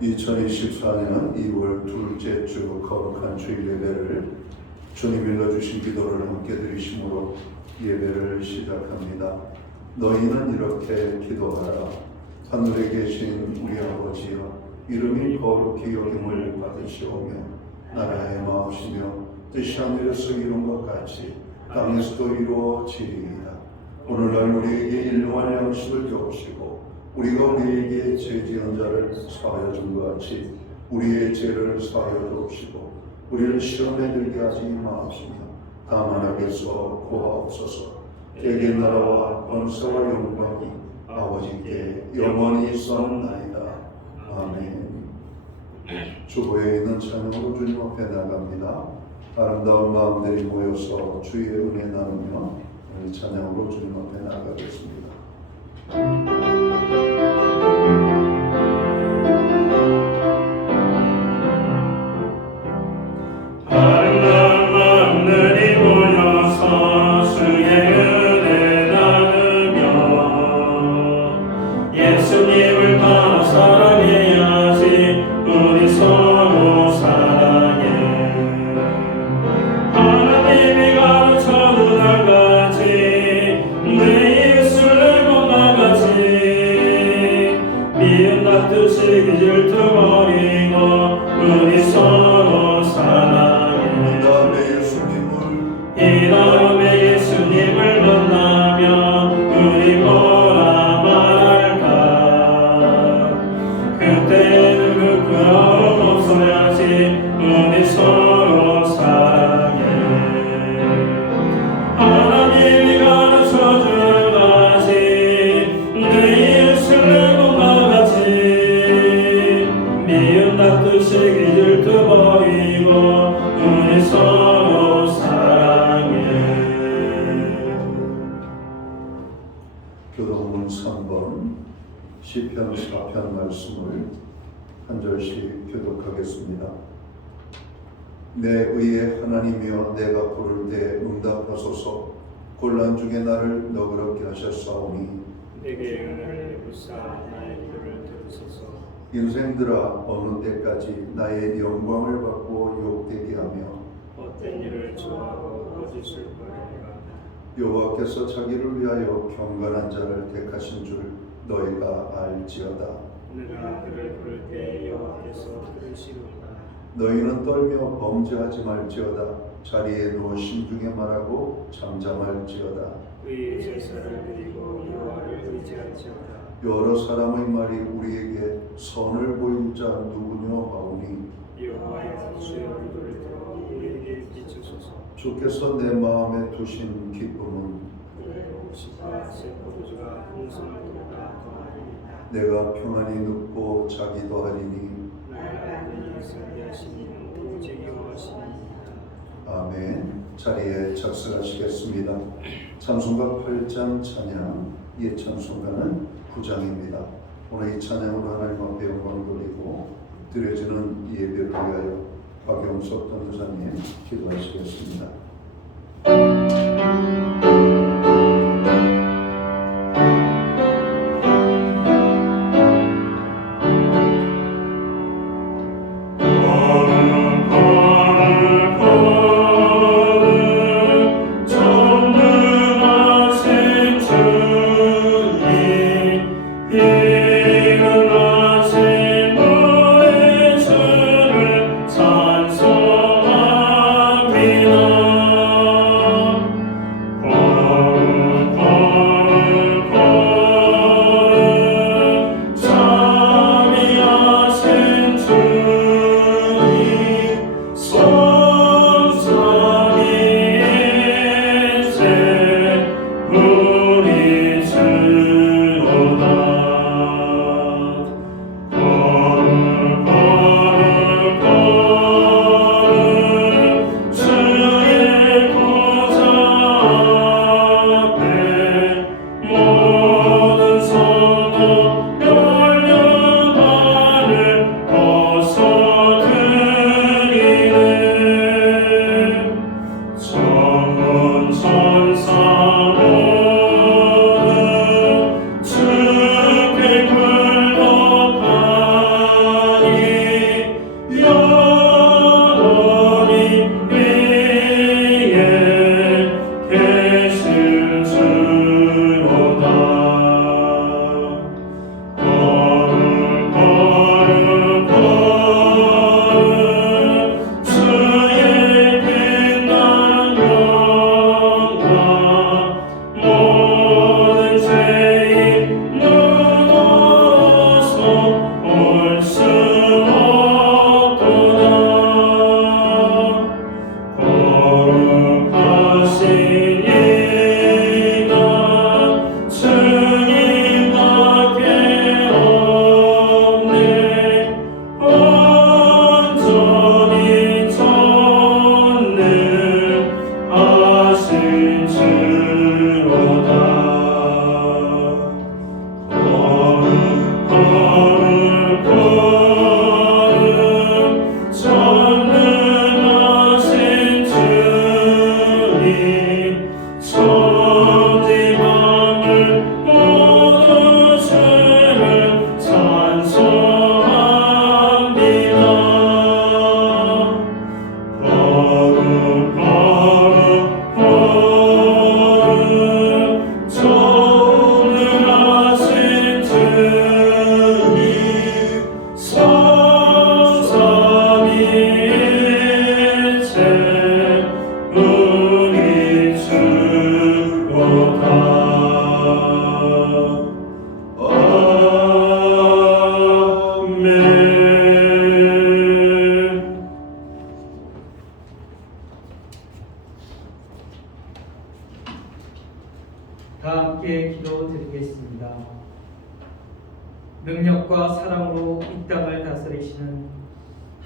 2024년 2월 둘째 주 거룩한 주일 예배를 주님 일러주신 기도를 함께 드리심으로 예배를 시작합니다. 너희는 이렇게 기도하라. 하늘에 계신 우리 아버지여, 이름이 거룩히 여김을 받으시오며 나라의 마음이시며 뜻이 하늘에서 이룬 것 같이 땅에서도 이루어지리이다. 오늘날 우리에게 일용할 양식을 주옵시고 우리가 우리에게 죄 지은 자를 사하여 준 것 같이 우리의 죄를 사하여 주옵시고 우리를 시험에 들게 하지 마옵시며 다만 악에서 구하옵소서. 대개 나라와 권세와 영광이 아버지께 영원히 있사옵나이다. 아멘. 주보에 있는 찬양으로 주님 앞에 나갑니다. 아름다운 마음들이 모여서 주의 은혜 나누며 오늘 찬양으로 주님 앞에 나가겠습니다. 아름다운 마음들이 모여서 주의 은혜 나누며 예수님을 더 사랑해야지 우리 서로 사랑해. 하나님이 가르쳐준 나같이 내 예술을 못 나가지 미운 낯듯이 질투 버리고 우리 서로 사랑해. 이 다음에 예수님을 만나면 우리 뭐라 말할까. 그때는 부끄러움 없어야지 우리 서로 사랑해. 하나님이 가르쳐주는 것이 내 예술을 못 나가지 미운 낯듯이 질투 버리고 우리 서로 사랑해. 교동문 3번 시편 4편 말씀을 한 절씩 교독하겠습니다. 내 의의 하나님이여, 내가 부를 때 응답하소서. 곤란 중에 나를 너그럽게 하셨사오니 내게 은혜를 베푸사 나의 기도를 들으소서. 인생들아, 어느 때까지 나의 영광을 받고 욕되게 하며 헛된 일을 좋아하고 거짓을 버리리까. 여호와께서 자기를 위하여 경건한 자를 택하신 줄 너희가 알지어다. 내가 그를 부를 때 여호와께서 들으시리로다. 너희는 떨며 범죄하지 말지어다. 자리에 누워 신중에 말하고 잠잠할지어다. 의의 제사를 드리고 여호와를 의지할지어다. 여러 사람의 말이 우리에게 선을 보일 자 누구냐 하오니 여호와여, 주의 얼굴을 들어 우리에게 비추소서. 주께서 내 마음에 두신 기쁨은 그의 옥시와 새 포도주가 풍성을 돋아 거하리이다. 내가 평안히 눕고 자기도 하리니 나의 하나님 살리하시니 오직 여호와시니이다. 아멘. 자리에 착석하시겠습니다. 찬송가 8장 찬양, 이 찬송가는 9장입니다. 오늘 이 찬양으로 하나님 앞에 영광을 돌리고 드려지는 예배를 위하여 박영석 전도사님 기도하시겠습니다. 찬송합니다.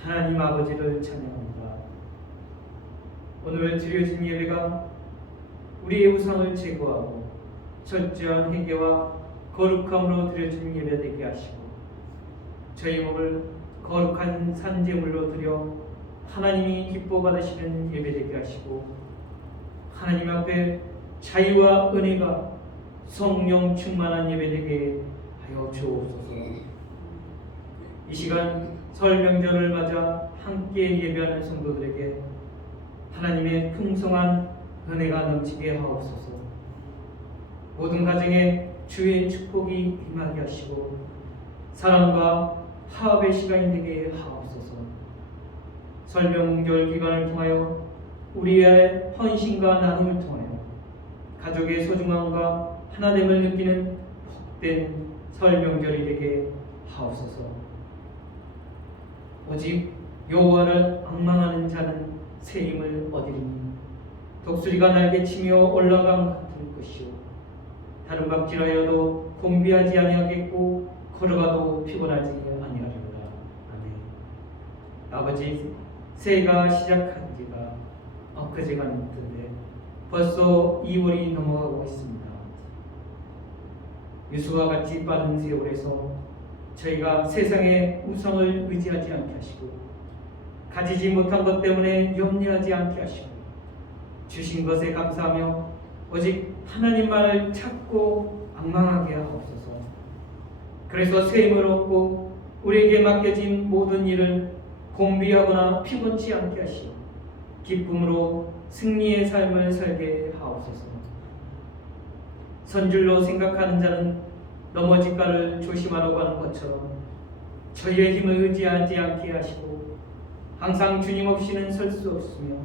하나님 아버지를 찬양합니다. 오늘 드려진 예배가 우리의 우상을 제거하고 철저한 회개와 거룩함으로 드려진 예배 되게 하시고 저희 몸을 거룩한 산제물로 드려 하나님이 기뻐 받으시는 예배 되게 하시고 하나님 앞에 자유와 은혜가 성령 충만한 예배 되게 하여 주옵소서. 이 시간 설 명절을 맞아 함께 예배하는 성도들에게 하나님의 풍성한 은혜가 넘치게 하옵소서. 모든 가정에 주의 축복이 임하게 하시고 사랑과 화합의 시간이 되게 하옵소서. 설 명절 기간을 통하여 우리의 헌신과 나눔을 통하여 가족의 소중함과 하나됨을 느끼는 복된 설 명절이 되게 하옵소서. 오직 여호와를 앙망하는 자는 새 힘을 얻으리니 독수리가 날개치며 올라감 같을 것이요 다른 박질하여도 공비하지 아니하겠고 걸어가도 피곤하지 아니하리로다. 아멘. 아버지, 새해가 시작한 지가 엊그제가 넘는데 벌써 2월이 넘어가고 있습니다. 유수와 같이 빠른 세월에서 저희가 세상의 우상을 의지하지 않게 하시고 가지지 못한 것 때문에 염려하지 않게 하시고 주신 것에 감사하며 오직 하나님만을 찾고 앙망하게 하옵소서. 그래서 새 힘을 얻고 우리에게 맡겨진 모든 일을 공비하거나 피곤치 않게 하시고 기쁨으로 승리의 삶을 살게 하옵소서. 선줄로 생각하는 자는 넘어질까를 조심하라고 하는 것처럼 저희의 힘을 의지하지 않게 하시고 항상 주님 없이는 설 수 없으며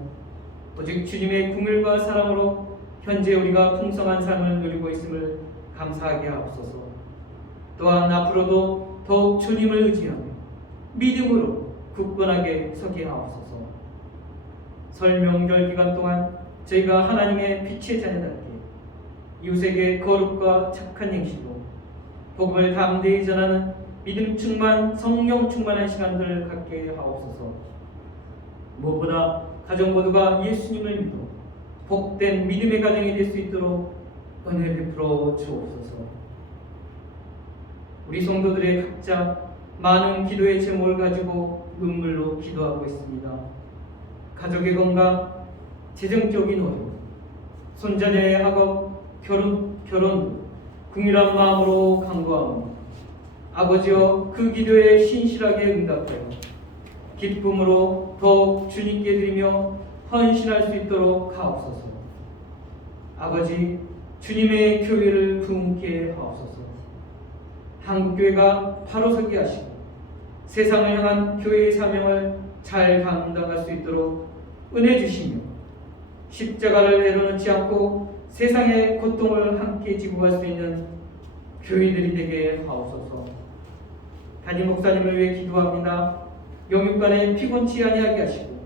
오직 주님의 긍휼과 사랑으로 현재 우리가 풍성한 삶을 누리고 있음을 감사하게 하옵소서. 또한 앞으로도 더욱 주님을 의지하며 믿음으로 굳건하게 서게 하옵소서. 설 명절 기간 동안 저희가 하나님의 빛의 자녀답게 이웃에게 거룩과 착한 행실로 복음을 담대히 전하는 믿음 충만 성령 충만한 시간들을 갖게 하옵소서. 무엇보다 가정 모두가 예수님을 믿어 복된 믿음의 가정이 될 수 있도록 은혜 베풀어 주옵소서. 우리 성도들의 각자 많은 기도의 제목을 가지고 눈물로 기도하고 있습니다. 가족의 건강, 재정적인 어려움, 손자녀의 학업, 결혼 긍휼한 마음으로 간구하며 아버지여 그 기도에 신실하게 응답하여 기쁨으로 더욱 주님께 드리며 헌신할 수 있도록 하옵소서. 아버지, 주님의 교회를 부흥케 하옵소서. 한국교회가 바로 서게 하시고 세상을 향한 교회의 사명을 잘 감당할 수 있도록 은혜 주시며 십자가를 내려놓지 않고 세상의 고통을 함께 지고 갈 수 있는 교회들이 되게 하옵소서. 담임 목사님을 위해 기도합니다. 영육간에 피곤치 아니하게 하시고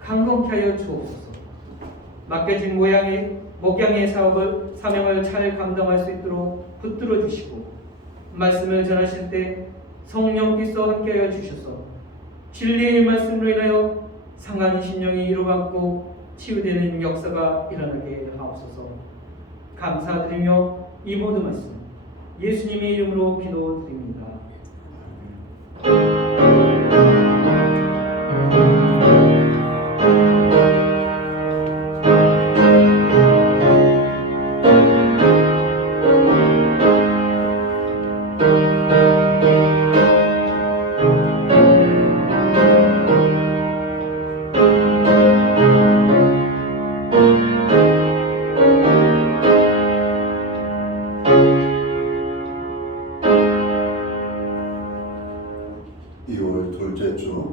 강건케 하여 주옵소서. 맡겨진 목양의 사명을 잘 감당할 수 있도록 붙들어 주시고 말씀을 전하실 때 성령께서 함께하여 주셔서 진리의 말씀으로 인하여 상한 심령이 이루받고 치유되는 역사가 일어나게 하옵소서. 감사드리며 이 모든 말씀 예수님의 이름으로 기도드립니다.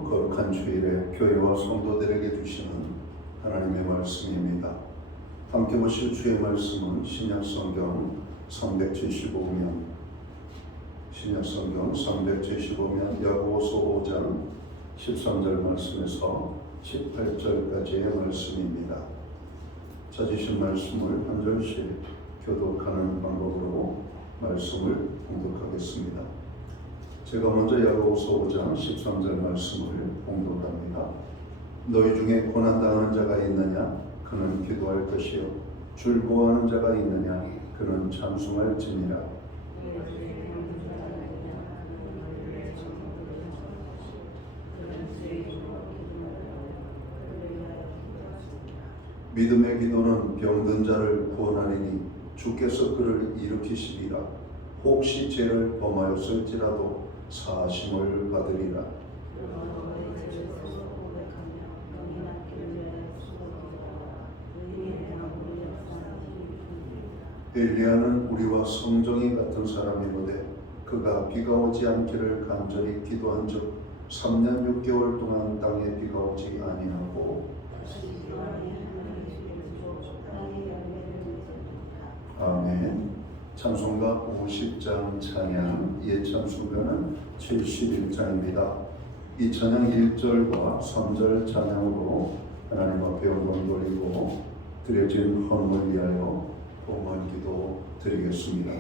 거룩한 주일에 교회와 성도들에게 주시는 하나님의 말씀입니다. 함께 보실 주의 말씀은 신약성경 375면 야고보서 5장 13절 말씀에서 18절까지의 말씀입니다. 찾으신 말씀을 한 절씩 교독하는 방법으로 말씀을 봉독하겠습니다. 제가 먼저 야고보서 5장 13절 말씀을 봉독합니다. 너희 중에 고난당하는 자가 있느냐? 그는 기도할 것이요 즐거워하는 자가 있느냐? 그는 찬송할지니라. 믿음의 기도는 병든 자를 구원하리니 주께서 그를 일으키시리라. 혹시 죄를 범하였을지라도 사하심을 받으리라. 엘리야는 우리와 성정이 같은 사람이로되 그가 비가 오지 않기를 간절히 기도한즉 3년 6개월 동안 땅에 비가 오지 아니하고 아멘. 찬송가 50장 찬양 예찬송가는 71장입니다. 이 찬양 1절과 3절 찬양으로 하나님 앞에 영광 돌리고 드려진 헌물 위하여 봉헌 기도 드리겠습니다.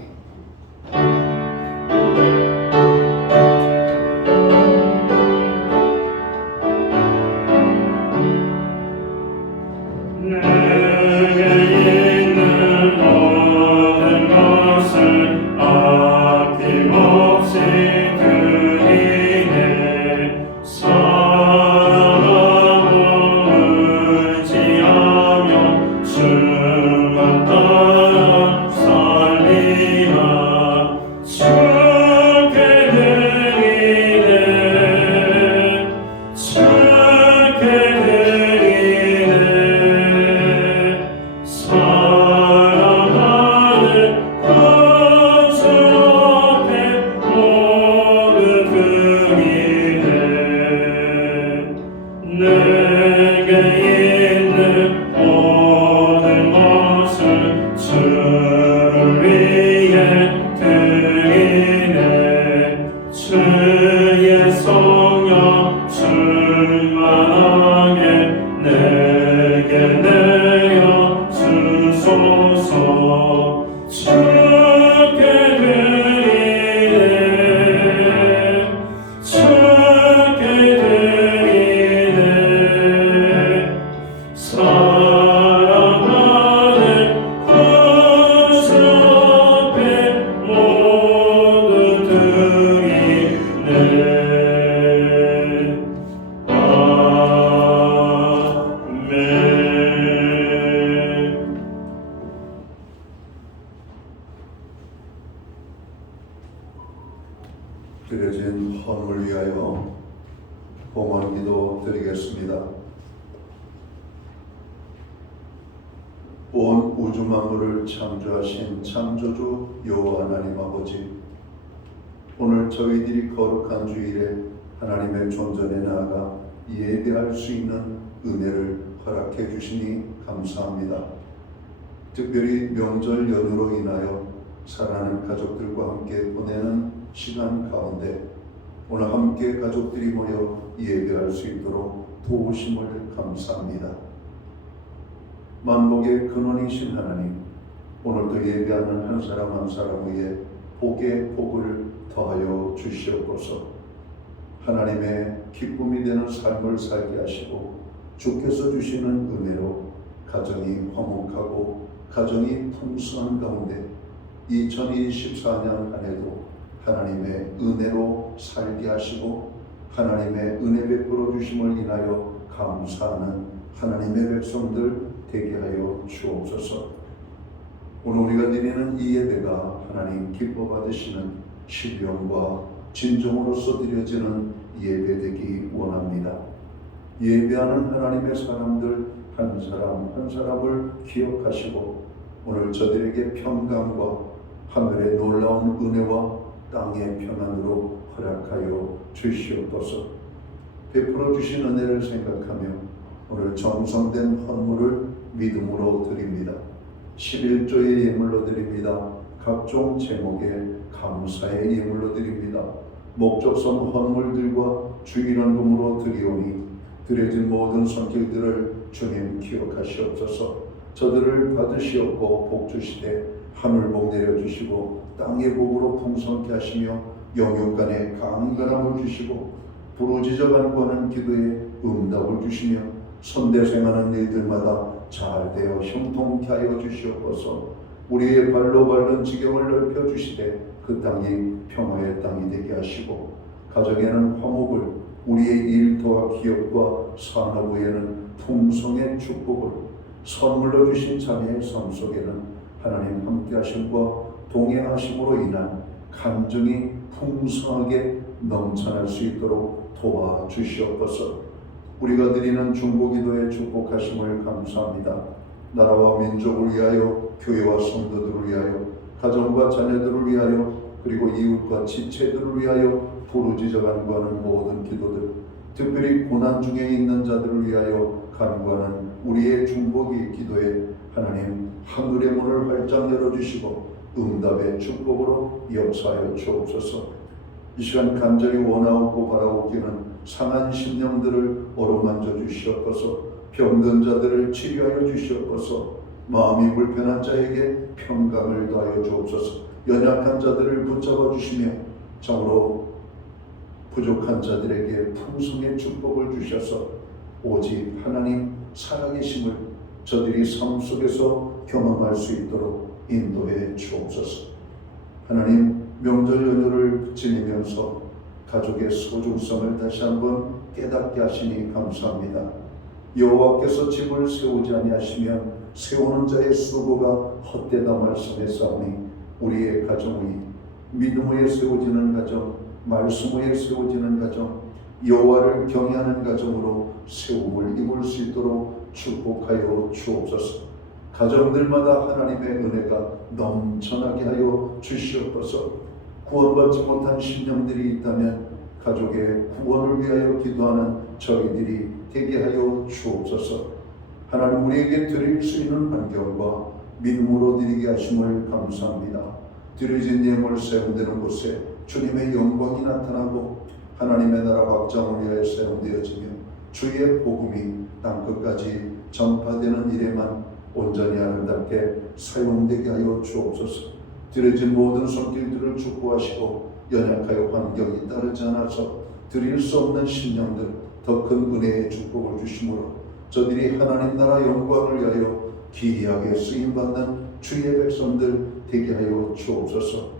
드려진 헌물 위하여 봉헌 기도 드리겠습니다. 온 우주 만물을 창조하신 창조주 여호와 하나님 아버지, 오늘 저희들이 거룩한 주일에 하나님의 존전에 나아가 예배할 수 있는 은혜를 허락해 주시니 감사합니다. 특별히 명절 연휴로 인하여 사랑하는 가족들과 함께 보내는 시간 가운데 오늘 함께 가족들이 모여 예배할 수 있도록 도우심을 감사합니다. 만복의 근원이신 하나님, 오늘도 예배하는 한 사람 한 사람 위에 복의 복을 더하여 주시옵소서. 하나님의 기쁨이 되는 삶을 살게 하시고 주께서 주시는 은혜로 가정이 화목하고 가정이 풍성한 가운데 2024년 안에도 하나님의 은혜로 살게 하시고 하나님의 은혜 베풀어 주심을 인하여 감사하는 하나님의 백성들 되게 하여 주옵소서. 오늘 우리가 드리는 이 예배가 하나님 기뻐 받으시는 신령과 진정으로서 드려지는 예배 되기 원합니다. 예배하는 하나님의 사람들 한 사람 한 사람을 기억하시고 오늘 저들에게 평강과 하늘의 놀라운 은혜와 땅의 평안으로 허락하여 주시옵소서. 베풀어 주신 은혜를 생각하며 오늘 정성된 헌물을 믿음으로 드립니다. 11조의 예물로 드립니다. 각종 제목의 감사의 예물로 드립니다. 목적성 헌물들과 주일헌금으로 드리오니 드려진 모든 손길들을 주님 기억하시옵소서. 저들을 받으시옵고 복 주시되 하늘복 내려주시고 땅의 복으로 풍성케 하시며 영육간에 강건함을 주시고 부르짖어 간구하는 기도에 응답을 주시며 선대생하는 일들마다 잘 되어 형통케 하여 주시옵소서. 우리의 발로 밟는 지경을 넓혀 주시되 그 땅이 평화의 땅이 되게 하시고 가정에는 화목을, 우리의 일터와 기업과 산업에는 풍성의 축복을, 선물로 주신 자녀의 삶 속에는 하나님 함께 하심과 동행하심으로 인한 감정이 풍성하게 넘쳐날 수 있도록 도와주시옵소서. 우리가 드리는 중보기도의 축복하심을 감사합니다. 나라와 민족을 위하여, 교회와 성도들을 위하여, 가정과 자녀들을 위하여, 그리고 이웃과 지체들을 위하여 부르짖어 간구하는 모든 기도들, 특별히 고난 중에 있는 자들을 위하여 간구하는 우리의 중보기 기도에 하나님 하늘의 문을 활짝 열어주시고 응답의 축복으로 역사하여 주옵소서. 이 시간 간절히 원하옵고 바라옵기는 상한 심령들을 어루만져 주시옵소서. 병든 자들을 치료하여 주시옵소서. 마음이 불편한 자에게 평강을 더하여 주옵소서. 연약한 자들을 붙잡아 주시며 참으로 부족한 자들에게 풍성의 축복을 주셔서 오직 하나님 살아계심을 저들이 삶 속에서 경험할 수 있도록 인도해 주옵소서. 하나님, 명절 연휴를 지내면서 가족의 소중성을 다시 한번 깨닫게 하시니 감사합니다. 여호와께서 집을 세우지 아니하시면 세우는 자의 수고가 헛되다 말씀했사오니 우리의 가정이 믿음 위에 세워지는 가정, 말씀 위에 세워지는 가정, 여호와를 경외하는 가정으로 세움을 입을 수 있도록 축복하여 주옵소서. 가정들마다 하나님의 은혜가 넘쳐나게 하여 주시옵소서. 구원받지 못한 심령들이 있다면 가족의 구원을 위하여 기도하는 저희들이 되게 하여 주옵소서. 하나님, 우리에게 드릴 수 있는 환경과 믿음으로 드리게 하심을 감사합니다. 드려진 예물 세움되는 곳에 주님의 영광이 나타나고 하나님의 나라 확장을 위하여 세움되어지며 주의 복음이 땅끝까지 전파되는 일에만 온전히 아름답게 사용되게 하여 주옵소서. 드려진 모든 손길들을 축복하시고 연약하여 환경이 따르지 않아서 드릴 수 없는 심령들 더 큰 은혜의 축복을 주심으로 저들이 하나님 나라 영광을 위하여 기이하게 쓰임받는 주의 백성들 되게 하여 주옵소서.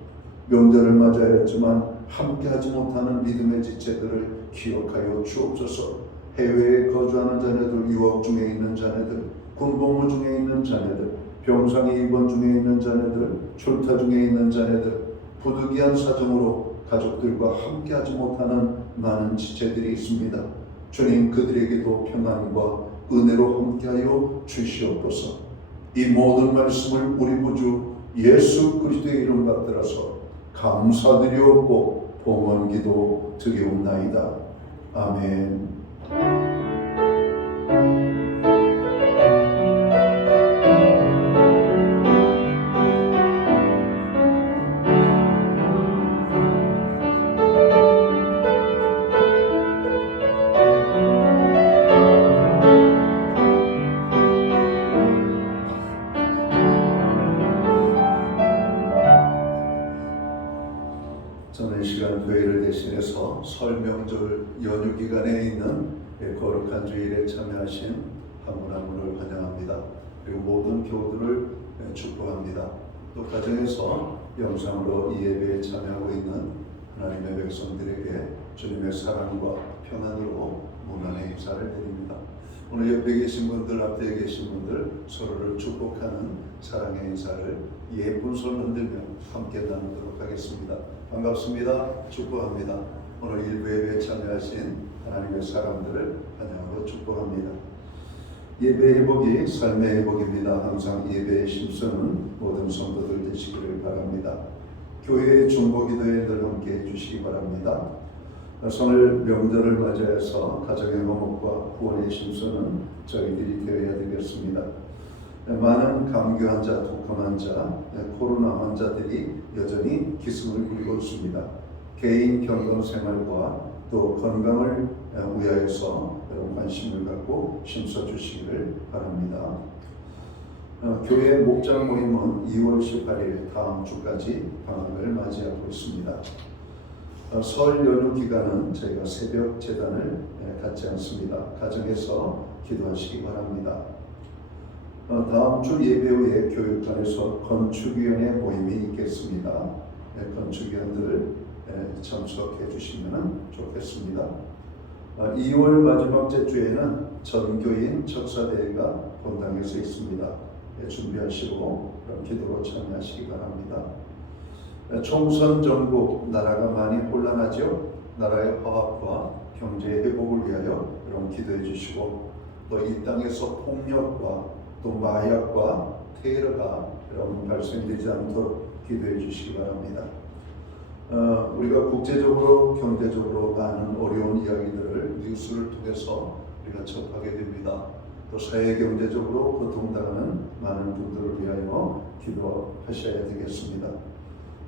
명절을 맞이하였지만 함께하지 못하는 믿음의 지체들을 기억하여 주옵소서. 해외에 거주하는 자녀들, 유학 중에 있는 자녀들, 군복무 중에 있는 자녀들, 병상에 입원 중에 있는 자녀들, 출타 중에 있는 자녀들, 부득이한 사정으로 가족들과 함께하지 못하는 많은 지체들이 있습니다. 주님, 그들에게도 평안과 은혜로 함께하여 주시옵소서. 이 모든 말씀을 우리 구주 예수 그리스도의 이름 받들어서 감사드리옵고 봉헌기도 드리옵나이다. 아멘. 저는 이 시간 교회를 대신해서 설 명절 연휴 기간에 있는 거룩한 주일에 참여하신 한 분 한 분을 환영합니다. 그리고 모든 교우들을 축복합니다. 또 가정에서 영상으로 이 예배에 참여하고 있는 하나님의 백성들에게 주님의 사랑과 평안으로 문안의 인사를 드립니다. 오늘 옆에 계신 분들, 앞에 계신 분들 서로를 축복하는 사랑의 인사를 예쁜 손 흔들며 함께 나누도록 하겠습니다. 반갑습니다. 축복합니다. 오늘 일부 예배에 참여하신 하나님의 사람들을 환영하고 축복합니다. 예배의 회복이 삶의 회복입니다. 항상 예배의 심성은 모든 성도들 되시기를 바랍니다. 교회의 중보기도에 늘 함께 해주시기 바랍니다. 오늘 명절을 맞이해서 가정의 화목과 구원의 심성은 저희들이 되어야 되겠습니다. 많은 감기 환자, 독감 환자, 코로나 환자들이 여전히 기승을 부리고 있습니다. 개인 경건 생활과 또 건강을 위하여서 여러분 관심을 갖고 심써 주시기를 바랍니다. 교회 목장 모임은 2월 18일 다음 주까지 방학을 맞이하고 있습니다. 설 연휴 기간은 저희가 새벽 제단을 갖지 않습니다. 가정에서 기도하시기 바랍니다. 다음 주 예배 후에 교육관에서 건축위원회 모임이 있겠습니다. 건축위원들 참석해 주시면 좋겠습니다. 2월 마지막 주에는 전교인 척사대회가 본당에서 있습니다. 준비하시고 기도로 참여하시기 바랍니다. 총선 전국 나라가 많이 혼란하죠. 나라의 화합과 경제 회복을 위하여 여러분 기도해 주시고 또 이 땅에서 폭력과 또 마약과 테러가 여러분 발생되지 않도록 기도해 주시기 바랍니다. 우리가 국제적으로 경제적으로 많은 어려운 이야기들을 뉴스를 통해서 우리가 접하게 됩니다. 또 사회 경제적으로 고통당하는 많은 분들을 위하여 기도하셔야 되겠습니다.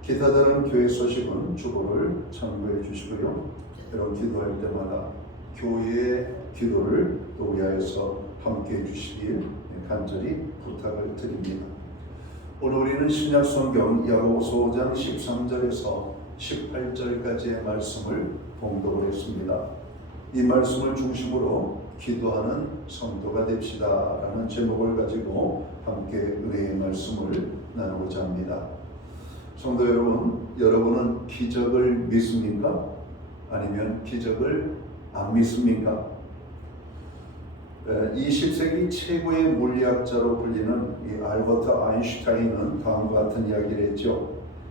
기타 다른 교회 소식은 주보를 참고해 주시고요. 여러분 기도할 때마다 교회의 기도를 또 위하여서 함께 해 주시길 간절히 부탁을 드립니다. 오늘 우리는 신약 성경 야고보서 5장 13절에서 18절까지의 말씀을 봉독을 했습니다. 이 말씀을 중심으로 기도하는 성도가 됩시다 라는 제목을 가지고 함께 은혜의 말씀을 나누고자 합니다. 성도 여러분, 여러분은 기적을 믿습니까? 아니면 기적을 안 믿습니까? 20세기 최고의 물리학자로 불리는 이 알버트 아인슈타인은 다음과 같은 이야기를 했죠.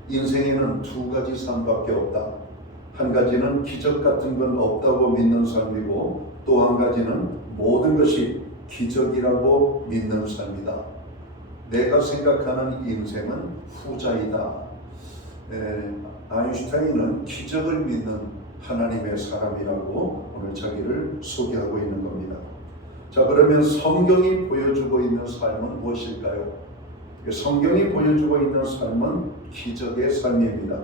인생에는 두 가지 삶밖에 없다. 한 가지는 기적 같은 건 없다고 믿는 삶이고 또 한 가지는 모든 것이 기적이라고 믿는 삶이다. 내가 생각하는 인생은 후자이다. 아인슈타인은 기적을 믿는 하나님의 사람이라고 오늘 자기를 소개하고 있는 겁니다. 자, 그러면 성경이 보여주고 있는 삶은 무엇일까요? 성경이 보여주고 있는 삶은 기적의 삶입니다.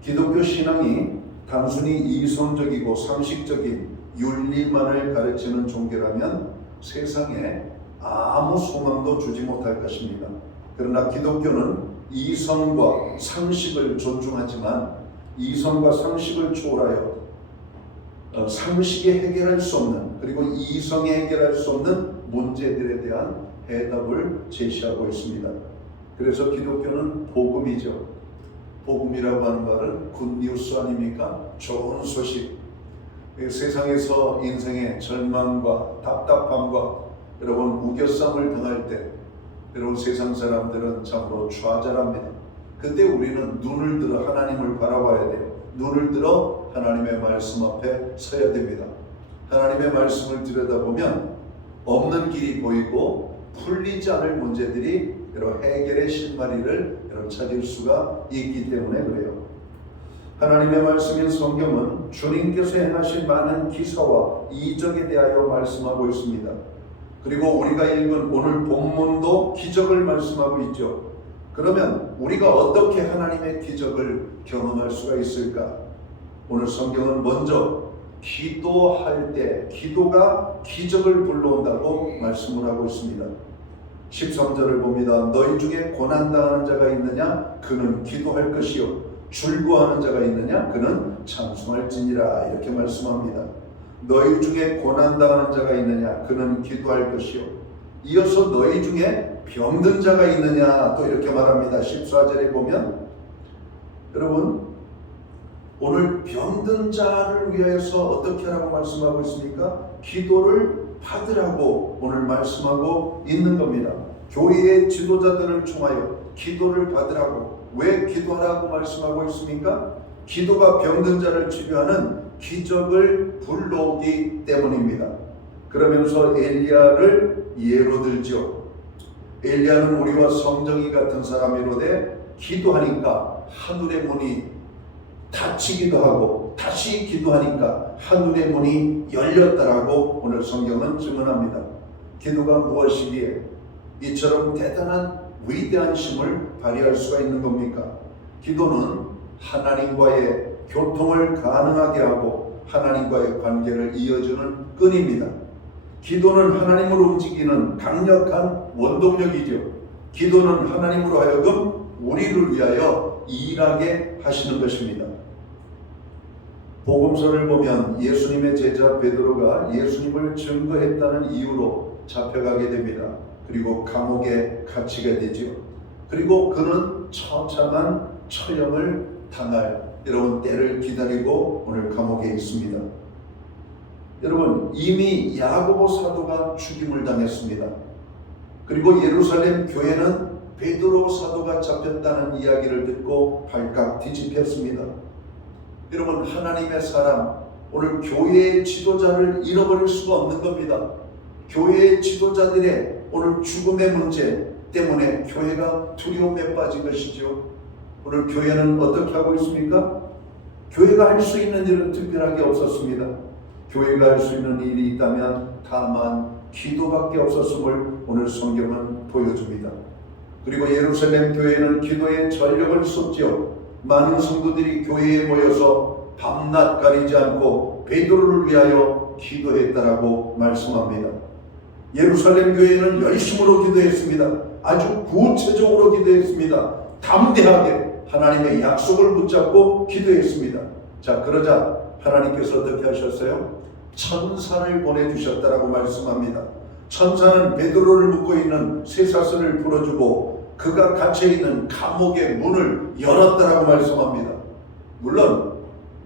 기독교 신앙이 단순히 이성적이고 상식적인 윤리만을 가르치는 종교라면 세상에 아무 소망도 주지 못할 것입니다. 그러나 기독교는 이성과 상식을 존중하지만 이성과 상식을 초월하여 상식이 해결할 수 없는 그리고 이성이 해결할 수 없는 문제들에 대한 해답을 제시하고 있습니다. 그래서 기독교는 복음이죠. 복음이라고 하는 말은 굿뉴스 아닙니까? 좋은 소식. 세상에서 인생의 절망과 답답함과 여러분 우겨쌈을 당할 때 여러분 세상 사람들은 참으로 좌절합니다. 그때 우리는 눈을 들어 하나님을 바라봐야 돼요. 눈을 들어 하나님의 말씀 앞에 서야 됩니다. 하나님의 말씀을 들여다보면 없는 길이 보이고 풀리지 않을 문제들이 여러분 해결의 실마리를 여러분 찾을 수가 있기 때문에 그래요. 하나님의 말씀인 성경은 주님께서 행하신 많은 기사와 이적에 대하여 말씀하고 있습니다. 그리고 우리가 읽은 오늘 본문도 기적을 말씀하고 있죠. 그러면 우리가 어떻게 하나님의 기적을 경험할 수가 있을까? 오늘 성경은 먼저 기도할 때 기도가 기적을 불러온다고 말씀을 하고 있습니다. 13절을 봅니다. 너희 중에 고난당하는 자가 있느냐? 그는 기도할 것이요. 즐거워하는 자가 있느냐? 그는 찬송할지니라. 이렇게 말씀합니다. 너희 중에 고난당하는 자가 있느냐? 그는 기도할 것이요. 이어서 너희 중에 병든 자가 있느냐? 또 이렇게 말합니다. 14절에 보면 여러분 오늘 병든 자를 위해서 어떻게 하라고 말씀하고 있습니까? 기도를 받으라고 오늘 말씀하고 있는 겁니다. 교회의 지도자들을 통하여 기도를 받으라고. 왜 기도하라고 말씀하고 있습니까? 기도가 병든 자를 치료하는 기적을 불러오기 때문입니다. 그러면서 엘리야를 예로 들죠. 엘리야는 우리와 성정이 같은 사람이로되 기도하니까 하늘의 문이 닫히기도 하고 다시 기도하니까 하늘의 문이 열렸다라고 오늘 성경은 증언합니다. 기도가 무엇이기에 이처럼 대단한 위대한 힘을 발휘할 수가 있는 겁니까? 기도는 하나님과의 교통을 가능하게 하고 하나님과의 관계를 이어주는 끈입니다. 기도는 하나님으로 움직이는 강력한 원동력이죠. 기도는 하나님으로 하여금 우리를 위하여 일하게 하시는 것입니다. 복음서를 보면 예수님의 제자 베드로가 예수님을 증거했다는 이유로 잡혀가게 됩니다. 그리고 감옥에 갇히게 되죠. 그리고 그는 처참한 처형을 당할 여러분 때를 기다리고 오늘 감옥에 있습니다. 여러분 이미 야고보 사도가 죽임을 당했습니다. 그리고 예루살렘 교회는 베드로 사도가 잡혔다는 이야기를 듣고 발칵 뒤집혔습니다. 여러분 하나님의 사람, 오늘 교회의 지도자를 잃어버릴 수가 없는 겁니다. 교회의 지도자들의 오늘 죽음의 문제 때문에 교회가 두려움에 빠진 것이죠. 오늘 교회는 어떻게 하고 있습니까? 교회가 할 수 있는 일은 특별하게 없었습니다. 교회가 할 수 있는 일이 있다면 다만 기도밖에 없었음을 오늘 성경은 보여줍니다. 그리고 예루살렘 교회는 기도에 전력을 쏟지요. 많은 성도들이 교회에 모여서 밤낮 가리지 않고 베드로를 위하여 기도했다라고 말씀합니다. 예루살렘 교회는 열심으로 기도했습니다. 아주 구체적으로 기도했습니다. 담대하게 하나님의 약속을 붙잡고 기도했습니다. 자, 그러자 하나님께서 어떻게 하셨어요? 천사를 보내주셨다라고 말씀합니다. 천사는 베드로를 묶고 있는 쇠사슬을 풀어주고 그가 갇혀있는 감옥의 문을 열었다라고 말씀합니다. 물론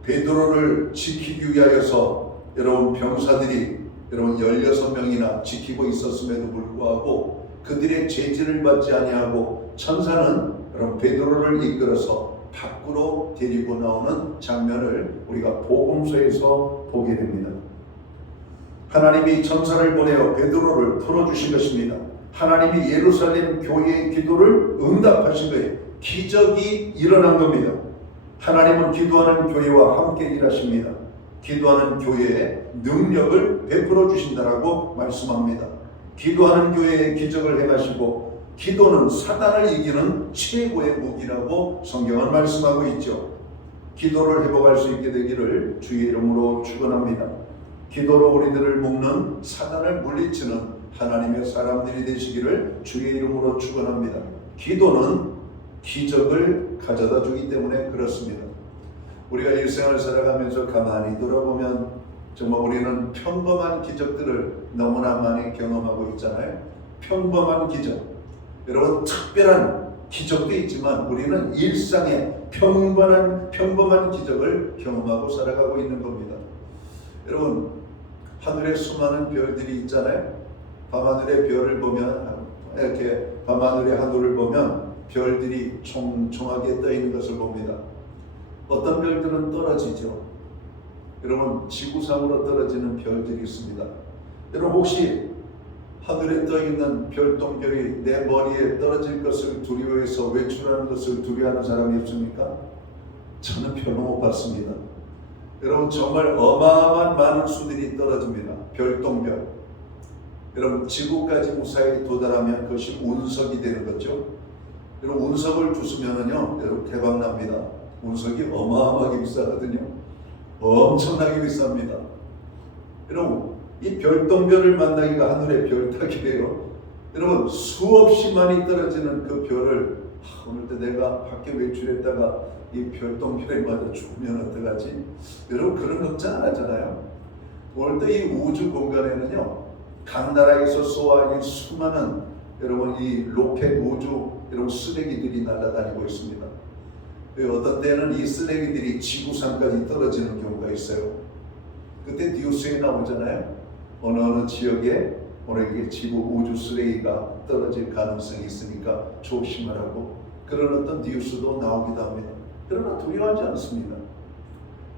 베드로를 지키기 위하여서 여러분 병사들이 여러분 16명이나 지키고 있었음에도 불구하고 그들의 제지를 받지 아니하고 천사는 여러분 베드로를 이끌어서 밖으로 데리고 나오는 장면을 우리가 복음서에서 보게 됩니다. 하나님이 천사를 보내어 베드로를 풀어주신 것입니다. 하나님이 예루살렘 교회의 기도를 응답하신 거예요. 기적이 일어난 겁니다. 하나님은 기도하는 교회와 함께 일하십니다. 기도하는 교회에 능력을 베풀어 주신다라고 말씀합니다. 기도하는 교회에 기적을 행하시고 기도는 사단을 이기는 최고의 무기라고 성경은 말씀하고 있죠. 기도를 회복할 수 있게 되기를 주의 이름으로 축원합니다. 기도로 우리들을 묶는 사단을 물리치는 하나님의 사람들이 되시기를 주의 이름으로 축원합니다. 기도는 기적을 가져다 주기 때문에 그렇습니다. 우리가 일생을 살아가면서 가만히 돌아보면 정말 우리는 평범한 기적들을 너무나 많이 경험하고 있잖아요. 평범한 기적. 여러분 특별한 기적도 있지만 우리는 일상의 평범한 기적을 경험하고 살아가고 있는 겁니다. 여러분 하늘에 수많은 별들이 있잖아요. 밤하늘의 별을 보면 이렇게 밤하늘의 하늘을 보면 별들이 총총하게 떠 있는 것을 봅니다. 어떤 별들은 떨어지죠. 여러분 지구상으로 떨어지는 별들이 있습니다. 여러분 혹시 하늘에 떠 있는 별똥별이 내 머리에 떨어질 것을 두려워해서 외출하는 것을 두려워하는 사람이 없습니까? 저는 별로 못 봤습니다. 여러분 정말 어마어마한 많은 수들이 떨어집니다. 별똥별. 여러분 지구까지 무사히 도달하면 그것이 운석이 되는 거죠. 여러분 운석을 주스면은요 여러분 대박납니다. 운석이 어마어마하게 비싸거든요. 엄청나게 비쌉니다. 여러분 이 별똥별을 만나기가 하늘의 별따기래요. 여러분 수없이 많이 떨어지는 그 별을 오늘도 내가 밖에 외출했다가 이 별똥별에 맞아 죽으면 어떡하지? 여러분 그런 걱정 안 하잖아요. 오늘도 이 우주 공간에는요 각 나라에서 쏘아올린 수많은 여러분 이 로켓 우주 여러분 쓰레기들이 날아다니고 있습니다. 어떤 때는 이 쓰레기들이 지구상까지 떨어지는 경우가 있어요. 그때 뉴스에 나오잖아요. 어느 지역에 오늘 이게 지구 우주 쓰레기가 떨어질 가능성이 있으니까 조심하라고 그런 어떤 뉴스도 나오기도 합니다. 그러나 두려워하지 않습니다.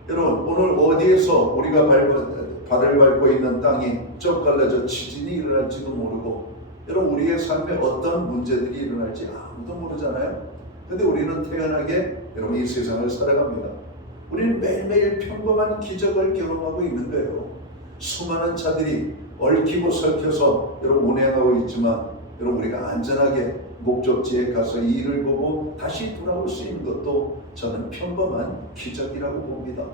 여러분 오늘 어디에서 우리가 발을 밟고 있는 땅이 쩍 갈라져 지진이 일어날지도 모르고 여러분 우리의 삶에 어떤 문제들이 일어날지 아무도 모르잖아요. 근데 우리는 태연하게 여러분 이 세상을 살아갑니다. 우리는 매일매일 평범한 기적을 경험하고 있는 거예요. 수많은 차들이 얽히고 설켜서 여러분 운행하고 있지만 여러분 우리가 안전하게 목적지에 가서 이 일을 보고 다시 돌아올 수 있는 것도 저는 평범한 기적이라고 봅니다.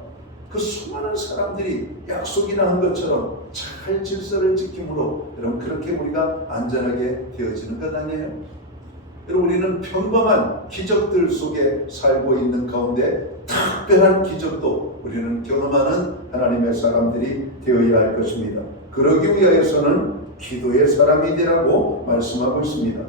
그 수많은 사람들이 약속이나 한 것처럼 잘 질서를 지킴으로 여러분 그렇게 우리가 안전하게 되어지는 것 아니에요? 여러분, 우리는 평범한 기적들 속에 살고 있는 가운데 특별한 기적도 우리는 경험하는 하나님의 사람들이 되어야 할 것입니다. 그러기 위하여서는 기도의 사람이 되라고 말씀하고 있습니다.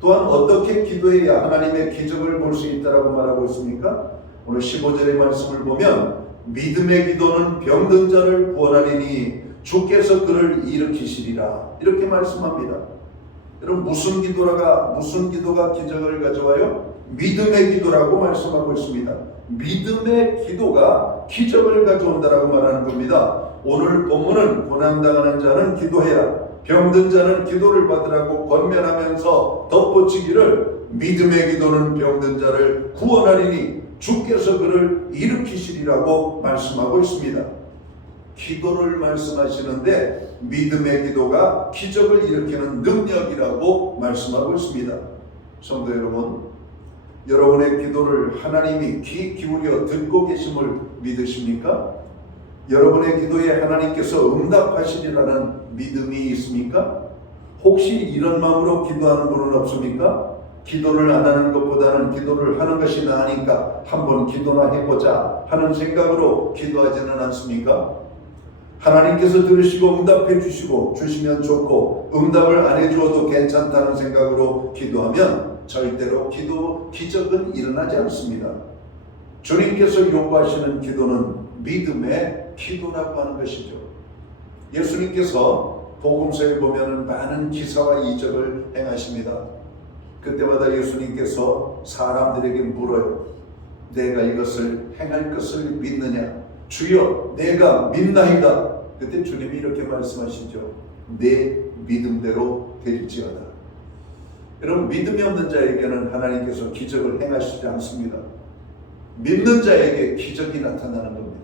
또한 어떻게 기도해야 하나님의 기적을 볼 수 있다라고 말하고 있습니까? 오늘 15절의 말씀을 보면 믿음의 기도는 병든 자를 구원하리니 주께서 그를 일으키시리라 이렇게 말씀합니다. 여러분, 무슨 기도가 기적을 가져와요? 믿음의 기도라고 말씀하고 있습니다. 믿음의 기도가 기적을 가져온다라고 말하는 겁니다. 오늘 본문은 고난당하는 자는 기도해라, 병든 자는 기도를 받으라고 권면하면서 덧붙이기를 믿음의 기도는 병든 자를 구원하리니 주께서 그를 일으키시리라고 말씀하고 있습니다. 기도를 말씀하시는데 믿음의 기도가 기적을 일으키는 능력이라고 말씀하고 있습니다. 성도 여러분, 여러분의 기도를 하나님이 귀 기울여 듣고 계심을 믿으십니까? 여러분의 기도에 하나님께서 응답하시리라는 믿음이 있습니까? 혹시 이런 마음으로 기도하는 분은 없습니까? 기도를 안 하는 것보다는 기도를 하는 것이 나으니까 한번 기도나 해보자 하는 생각으로 기도하지는 않습니까? 하나님께서 들으시고 응답해 주시면 좋고, 응답을 안 해주어도 괜찮다는 생각으로 기도하면 절대로 기적은 일어나지 않습니다. 주님께서 요구하시는 기도는 믿음의 기도라고 하는 것이죠. 예수님께서 복음서에 보면 많은 기사와 이적을 행하십니다. 그때마다 예수님께서 사람들에게 물어요. 내가 이것을 행할 것을 믿느냐? 주여, 내가 믿나이다. 그때 주님이 이렇게 말씀하시죠. 내 믿음대로 될지어다. 여러분, 믿음이 없는 자에게는 하나님께서 기적을 행하시지 않습니다. 믿는 자에게 기적이 나타나는 겁니다.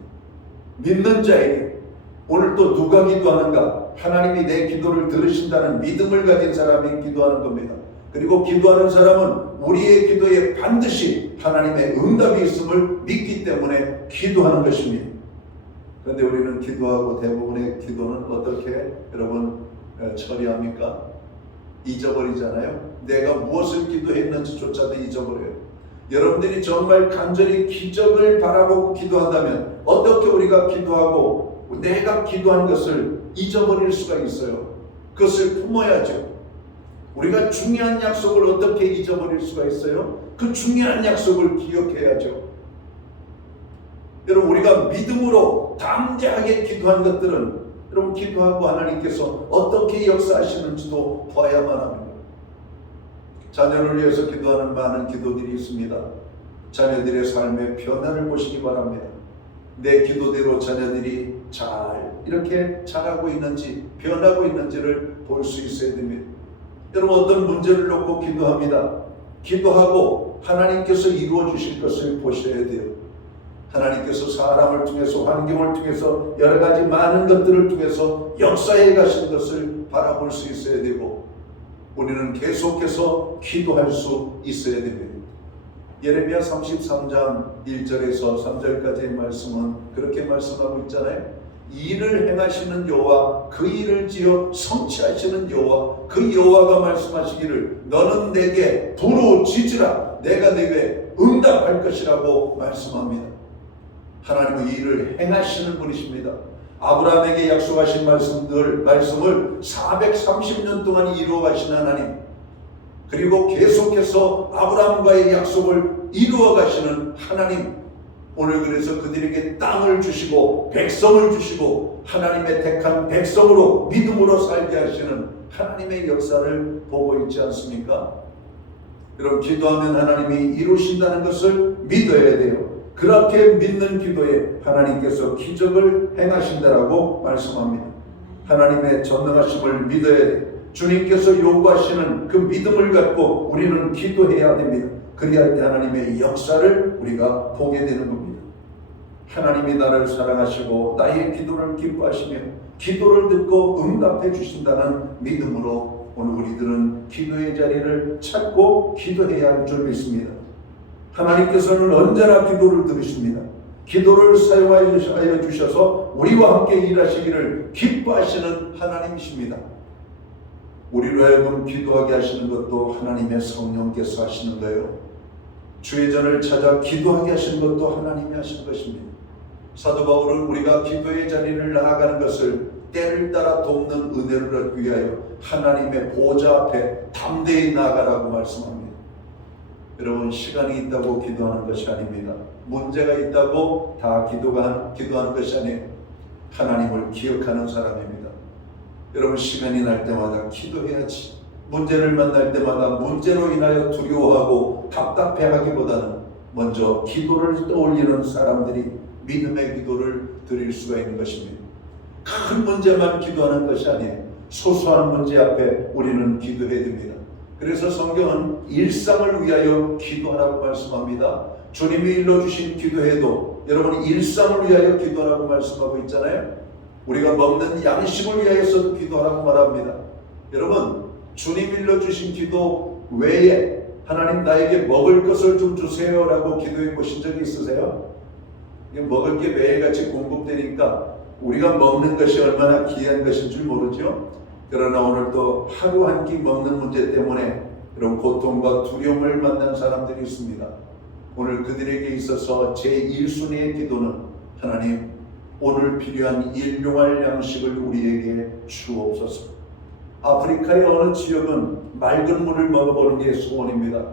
믿는 자에게. 오늘 또 누가 기도하는가? 하나님이 내 기도를 들으신다는 믿음을 가진 사람이 기도하는 겁니다. 그리고 기도하는 사람은 우리의 기도에 반드시 하나님의 응답이 있음을 믿기 때문에 기도하는 것입니다. 그런데 우리는 기도하고 대부분의 기도는 어떻게 여러분 처리합니까? 잊어버리잖아요. 내가 무엇을 기도했는지조차도 잊어버려요. 여러분들이 정말 간절히 기적을 바라보고 기도한다면 어떻게 우리가 기도하고 내가 기도한 것을 잊어버릴 수가 있어요? 그것을 품어야죠. 우리가 중요한 약속을 어떻게 잊어버릴 수가 있어요? 그 중요한 약속을 기억해야죠. 여러분, 우리가 믿음으로 담대하게 기도한 것들은 여러분 기도하고 하나님께서 어떻게 역사하시는지도 봐야만 합니다. 자녀를 위해서 기도하는 많은 기도들이 있습니다. 자녀들의 삶의 변화를 보시기 바랍니다. 내 기도대로 자녀들이 잘 이렇게 자라고 있는지 변하고 있는지를 볼 수 있어야 됩니다. 여러분, 어떤 문제를 놓고 기도합니다. 기도하고 하나님께서 이루어 주실 것을 보셔야 돼요. 하나님께서 사람을 통해서, 환경을 통해서, 여러 가지 많은 것들을 통해서 역사해 가시는 것을 바라볼 수 있어야 되고, 우리는 계속해서 기도할 수 있어야 됩니다. 예레미야 33장 1절에서 3절까지의 말씀은 그렇게 말씀하고 있잖아요. 일을 행하시는 여호와, 그 일을 지어 성취하시는 여호와, 그 여호와가 말씀하시기를 너는 내게 부르짖으라, 내가 내게 응답할 것이라고 말씀합니다. 하나님은 이 일을 행하시는 분이십니다. 아브라함에게 약속하신 말씀을 430년 동안 이루어 가신 하나님, 그리고 계속해서 아브라함과의 약속을 이루어 가시는 하나님, 오늘 그래서 그들에게 땅을 주시고 백성을 주시고 하나님의 택한 백성으로 믿음으로 살게 하시는 하나님의 역사를 보고 있지 않습니까? 여러분, 기도하면 하나님이 이루신다는 것을 믿어야 돼요. 그렇게 믿는 기도에 하나님께서 기적을 행하신다라고 말씀합니다. 하나님의 전능하심을 믿어야 돼요. 주님께서 요구하시는 그 믿음을 갖고 우리는 기도해야 됩니다. 그리할 때 하나님의 역사를 우리가 보게 되는 겁니다. 하나님이 나를 사랑하시고 나의 기도를 기뻐하시며 기도를 듣고 응답해 주신다는 믿음으로 오늘 우리들은 기도의 자리를 찾고 기도해야 할 줄 믿습니다. 하나님께서는 언제나 기도를 들으십니다. 기도를 사용하여 주셔서 우리와 함께 일하시기를 기뻐하시는 하나님이십니다. 우리로 하여금 기도하게 하시는 것도 하나님의 성령께서 하시는 거예요. 주의 전을 찾아 기도하게 하시는 것도 하나님이 하시는 것입니다. 사도 바울은 우리가 기도의 자리를 나아가는 것을 때를 따라 돕는 은혜를 얻기 위하여 하나님의 보좌 앞에 담대히 나아가라고 말씀합니다. 여러분, 시간이 있다고 기도하는 것이 아닙니다. 문제가 있다고 다 기도하는 것이 아니에요. 하나님을 기억하는 사람입니다. 여러분, 시간이 날 때마다 기도해야지. 문제를 만날 때마다 문제로 인하여 두려워하고 답답해하기보다는 먼저 기도를 떠올리는 사람들이 믿음의 기도를 드릴 수가 있는 것입니다. 큰 문제만 기도하는 것이 아니에요. 소소한 문제 앞에 우리는 기도해야 됩니다. 그래서 성경은 일상을 위하여 기도하라고 말씀합니다. 주님이 일러주신 기도해도 여러분 일상을 위하여 기도하라고 말씀하고 있잖아요. 우리가 먹는 양식을 위하여서도 기도하라고 말합니다. 여러분, 주님 일러주신 기도 외에 하나님 나에게 먹을 것을 좀 주세요 라고 기도해 보신 적이 있으세요? 먹을 게 매일같이 공급되니까 우리가 먹는 것이 얼마나 귀한 것인 줄 모르죠. 그러나 오늘 또 하루 한 끼 먹는 문제 때문에 이런 고통과 두려움을 만난 사람들이 있습니다. 오늘 그들에게 있어서 제1순위의 기도는 하나님, 오늘 필요한 일용할 양식을 우리에게 주옵소서. 아프리카의 어느 지역은 맑은 물을 먹어보는 게 소원입니다.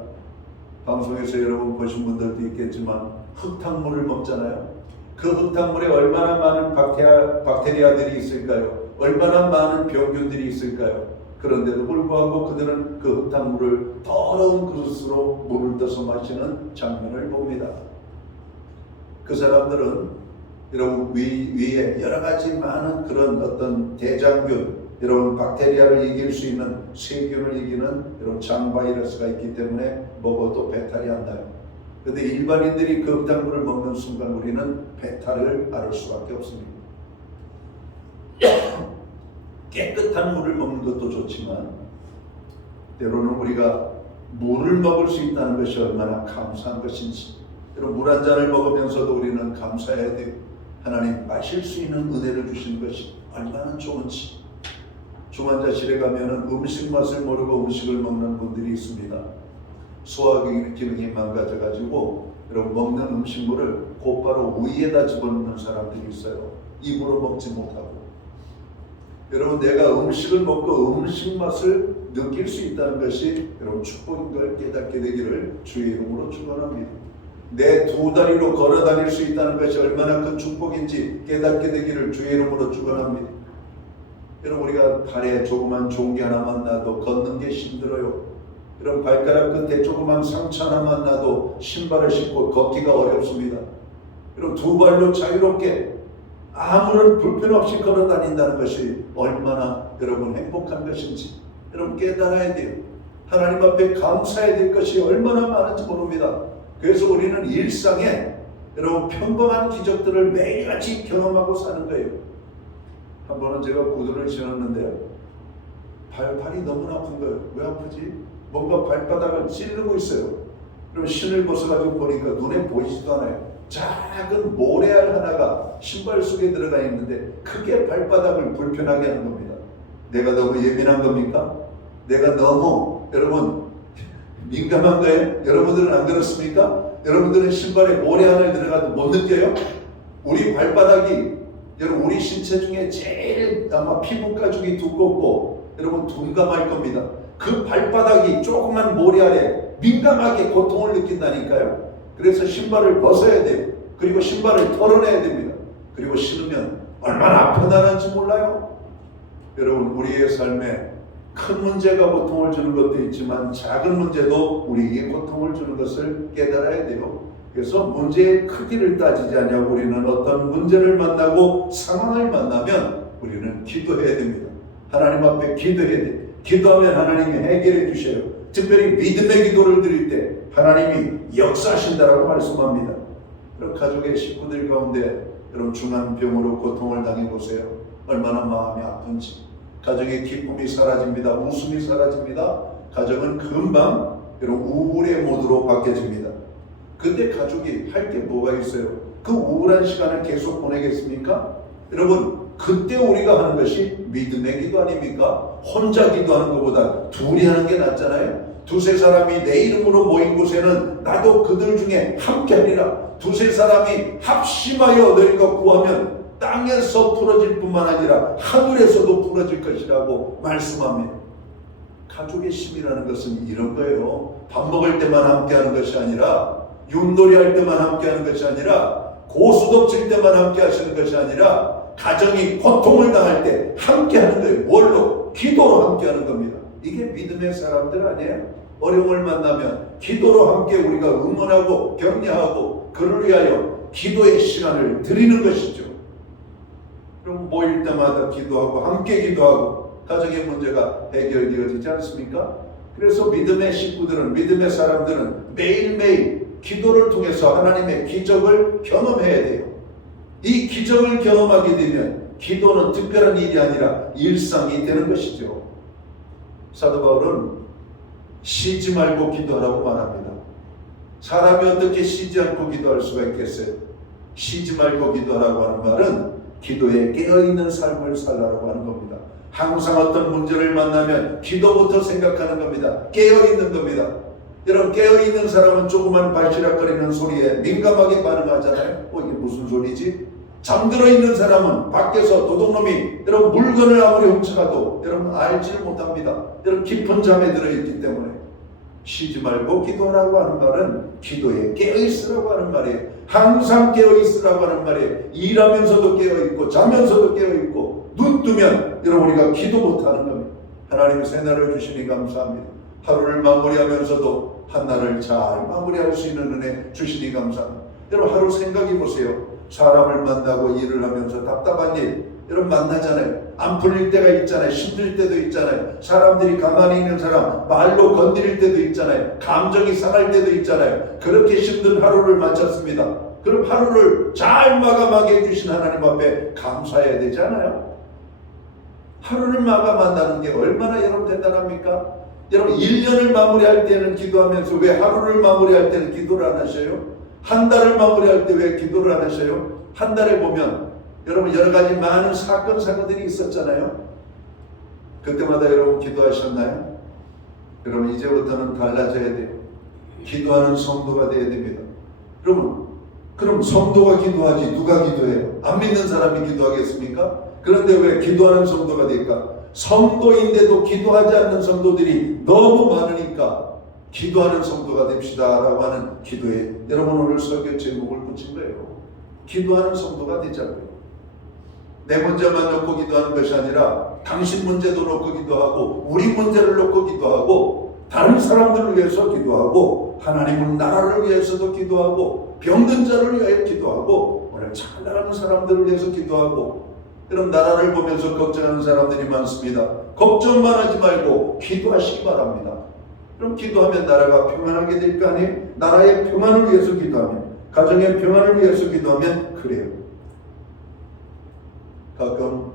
방송에서 여러분 보신 분들도 있겠지만 흙탕물을 먹잖아요. 그 흙탕물에 얼마나 많은 박테리아들이 있을까요? 얼마나 많은 병균들이 있을까요? 그런데도 불구하고 그들은 그 흙탕물을 더러운 그릇으로 물을 떠서 마시는 장면을 봅니다. 그 사람들은 여러분 위에 여러 가지 많은 그런 어떤 대장균, 여러분 박테리아를 이길 수 있는 세균을 이기는 여러분 장바이러스가 있기 때문에 먹어도 배탈이 안 나요. 그런데 일반인들이 그 흙탕물을 먹는 순간 우리는 배탈을 앓을 수밖에 없습니다. 깨끗한 물을 먹는 것도 좋지만 때로는 우리가 물을 먹을 수 있다는 것이 얼마나 감사한 것인지, 여러분 물 한 잔을 먹으면서도 우리는 감사해야 돼요. 하나님 마실 수 있는 은혜를 주신 것이 얼마나 좋은지. 중환자실에 가면은 음식 맛을 모르고 음식을 먹는 분들이 있습니다. 소화기능이 망가져가지고 여러분 먹는 음식물을 곧바로 위에다 집어넣는 사람들이 있어요. 입으로 먹지 못하고. 여러분, 내가 음식을 먹고 음식 맛을 느낄 수 있다는 것이 여러분 축복인 걸 깨닫게 되기를 주의 이름으로 축원합니다. 내 두 다리로 걸어 다닐 수 있다는 것이 얼마나 큰 축복인지 깨닫게 되기를 주의 이름으로 축원합니다. 여러분, 우리가 발에 조그만 종기 하나만 나도 걷는 게 힘들어요. 여러분, 발가락 끝에 조그만 상처 하나만 나도 신발을 신고 걷기가 어렵습니다. 여러분, 두 발로 자유롭게 아무런 불편 없이 걸어 다닌다는 것이 얼마나 여러분 행복한 것인지 여러분 깨달아야 돼요. 하나님 앞에 감사해야 될 것이 얼마나 많은지 모릅니다. 그래서 우리는 일상에 여러분 평범한 기적들을 매일같이 경험하고 사는 거예요. 한 번은 제가 구두를 신었는데요, 발이 너무 아픈 거예요. 왜 아프지? 뭔가 발바닥을 찌르고 있어요. 그럼 신을 벗어가지고 보니까 눈에 보이지도 않아요. 작은 모래알 하나가 신발 속에 들어가 있는데 크게 발바닥을 불편하게 하는 겁니다. 내가 너무 예민한 겁니까? 내가 너무 여러분 민감한가요? 여러분들은 안 그렇습니까? 여러분들은 신발에 모래알을 들어가도 못 느껴요? 우리 발바닥이 여러분 우리 신체 중에 제일 아마 피부 가죽이 두껍고 여러분 둔감할 겁니다. 그 발바닥이 조그만 모래알에 민감하게 고통을 느낀다니까요. 그래서 신발을 벗어야 돼요. 그리고 신발을 털어내야 됩니다. 그리고 신으면 얼마나 아프다는지 몰라요. 여러분, 우리의 삶에 큰 문제가 고통을 주는 것도 있지만 작은 문제도 우리에게 고통을 주는 것을 깨달아야 돼요. 그래서 문제의 크기를 따지지 않냐고 우리는 어떤 문제를 만나고 상황을 만나면 우리는 기도해야 됩니다. 하나님 앞에 기도해야 돼요. 기도하면 하나님이 해결해 주셔요. 특별히 믿음의 기도를 드릴 때 하나님이 역사하신다라고 말씀합니다. 여러분, 가족의 식구들 가운데 여러분 중한 병으로 고통을 당해보세요. 얼마나 마음이 아픈지. 가정의 기쁨이 사라집니다. 웃음이 사라집니다. 가정은 금방 여러분 우울의 모드로 바뀌어집니다. 근데 가족이 할 게 뭐가 있어요? 그 우울한 시간을 계속 보내겠습니까? 여러분, 그때 우리가 하는 것이 믿음의 기도 아닙니까? 혼자 기도하는 것보다 둘이 하는 게 낫잖아요. 두세 사람이 내 이름으로 모인 곳에는 나도 그들 중에 함께하리라. 두세 사람이 합심하여 너희가 구하면 땅에서 풀어질 뿐만 아니라 하늘에서도 풀어질 것이라고 말씀합니다. 가족의 힘이라는 것은 이런 거예요. 밥 먹을 때만 함께하는 것이 아니라, 윷놀이 할 때만 함께하는 것이 아니라, 고수톱 칠 때만 함께하시는 것이 아니라, 가정이 고통을 당할 때 함께하는 거예요. 뭘로? 기도로 함께하는 겁니다. 이게 믿음의 사람들 아니에요? 어려움을 만나면 기도로 함께 우리가 응원하고 격려하고 그를 위하여 기도의 시간을 드리는 것이죠. 그럼 모일 때마다 기도하고 함께 기도하고 가정의 문제가 해결되어지지 않습니까? 그래서 믿음의 식구들은, 믿음의 사람들은 매일매일 기도를 통해서 하나님의 기적을 경험해야 돼요. 이 기적을 경험하게 되면 기도는 특별한 일이 아니라 일상이 되는 것이죠. 사도 바울은 쉬지 말고 기도하라고 말합니다. 사람이 어떻게 쉬지 않고 기도할 수가 있겠어요? 쉬지 말고 기도하라고 하는 말은 기도에 깨어있는 삶을 살라고 하는 겁니다. 항상 어떤 문제를 만나면 기도부터 생각하는 겁니다. 깨어있는 겁니다. 여러분, 깨어있는 사람은 조그만 발시락거리는 소리에 민감하게 반응하잖아요. 이게 무슨 소리지? 잠들어 있는 사람은 밖에서 도둑놈이 여러분 물건을 아무리 훔쳐가도 여러분 알지를 못합니다. 여러분 깊은 잠에 들어있기 때문에 쉬지 말고 기도하라고 하는 말은 기도에 깨어있으라고 하는 말이에요. 항상 깨어있으라고 하는 말이에요. 일하면서도 깨어있고 자면서도 깨어있고 눈 뜨면 여러분 우리가 기도 못하는 겁니다. 하나님 새날을 주시니 감사합니다. 하루를 마무리하면서도 한날을 잘 마무리할 수 있는 은혜 주시니 감사합니다. 여러분 하루 생각해 보세요. 사람을 만나고 일을 하면서 답답한 일 여러분 만나잖아요. 안 풀릴 때가 있잖아요. 힘들 때도 있잖아요. 사람들이 가만히 있는 사람 말로 건드릴 때도 있잖아요. 감정이 상할 때도 있잖아요. 그렇게 힘든 하루를 마쳤습니다. 그럼 하루를 잘 마감하게 해주신 하나님 앞에 감사해야 되지 않아요? 하루를 마감한다는 게 얼마나 여러분 대단합니까? 여러분 1년을 마무리할 때는 기도하면서 왜 하루를 마무리할 때는 기도를 안 하셔요? 한 달을 마무리할 때 왜 기도를 안 하셔요? 한 달에 보면 여러분 여러 가지 많은 사건들이 있었잖아요. 그때마다 여러분 기도하셨나요? 여러분 이제부터는 달라져야 돼요. 기도하는 성도가 되어야 됩니다. 그럼 성도가 기도하지 누가 기도해요? 안 믿는 사람이 기도하겠습니까? 그런데 왜 기도하는 성도가 될까? 성도인데도 기도하지 않는 성도들이 너무 많으니까 기도하는 성도가 됩시다 라고 하는 기도에 여러분 오늘 설교 제목을 붙인 거예요. 기도하는 성도가 되자고요. 내 문제만 놓고 기도하는 것이 아니라 당신 문제도 놓고 기도하고 우리 문제를 놓고 기도하고 다른 사람들을 위해서 기도하고 하나님의 나라를 위해서도 기도하고 병든 자를 위하여 기도하고 오늘 잘 나가는 사람들을 위해서 기도하고 여러분 나라를 보면서 걱정하는 사람들이 많습니다. 걱정만 하지 말고 기도하시기 바랍니다. 그럼 기도하면 나라가 평안하게 될 거 아니에요? 나라의 평안을 위해서 기도하면 가정의 평안을 위해서 기도하면 그래요. 가끔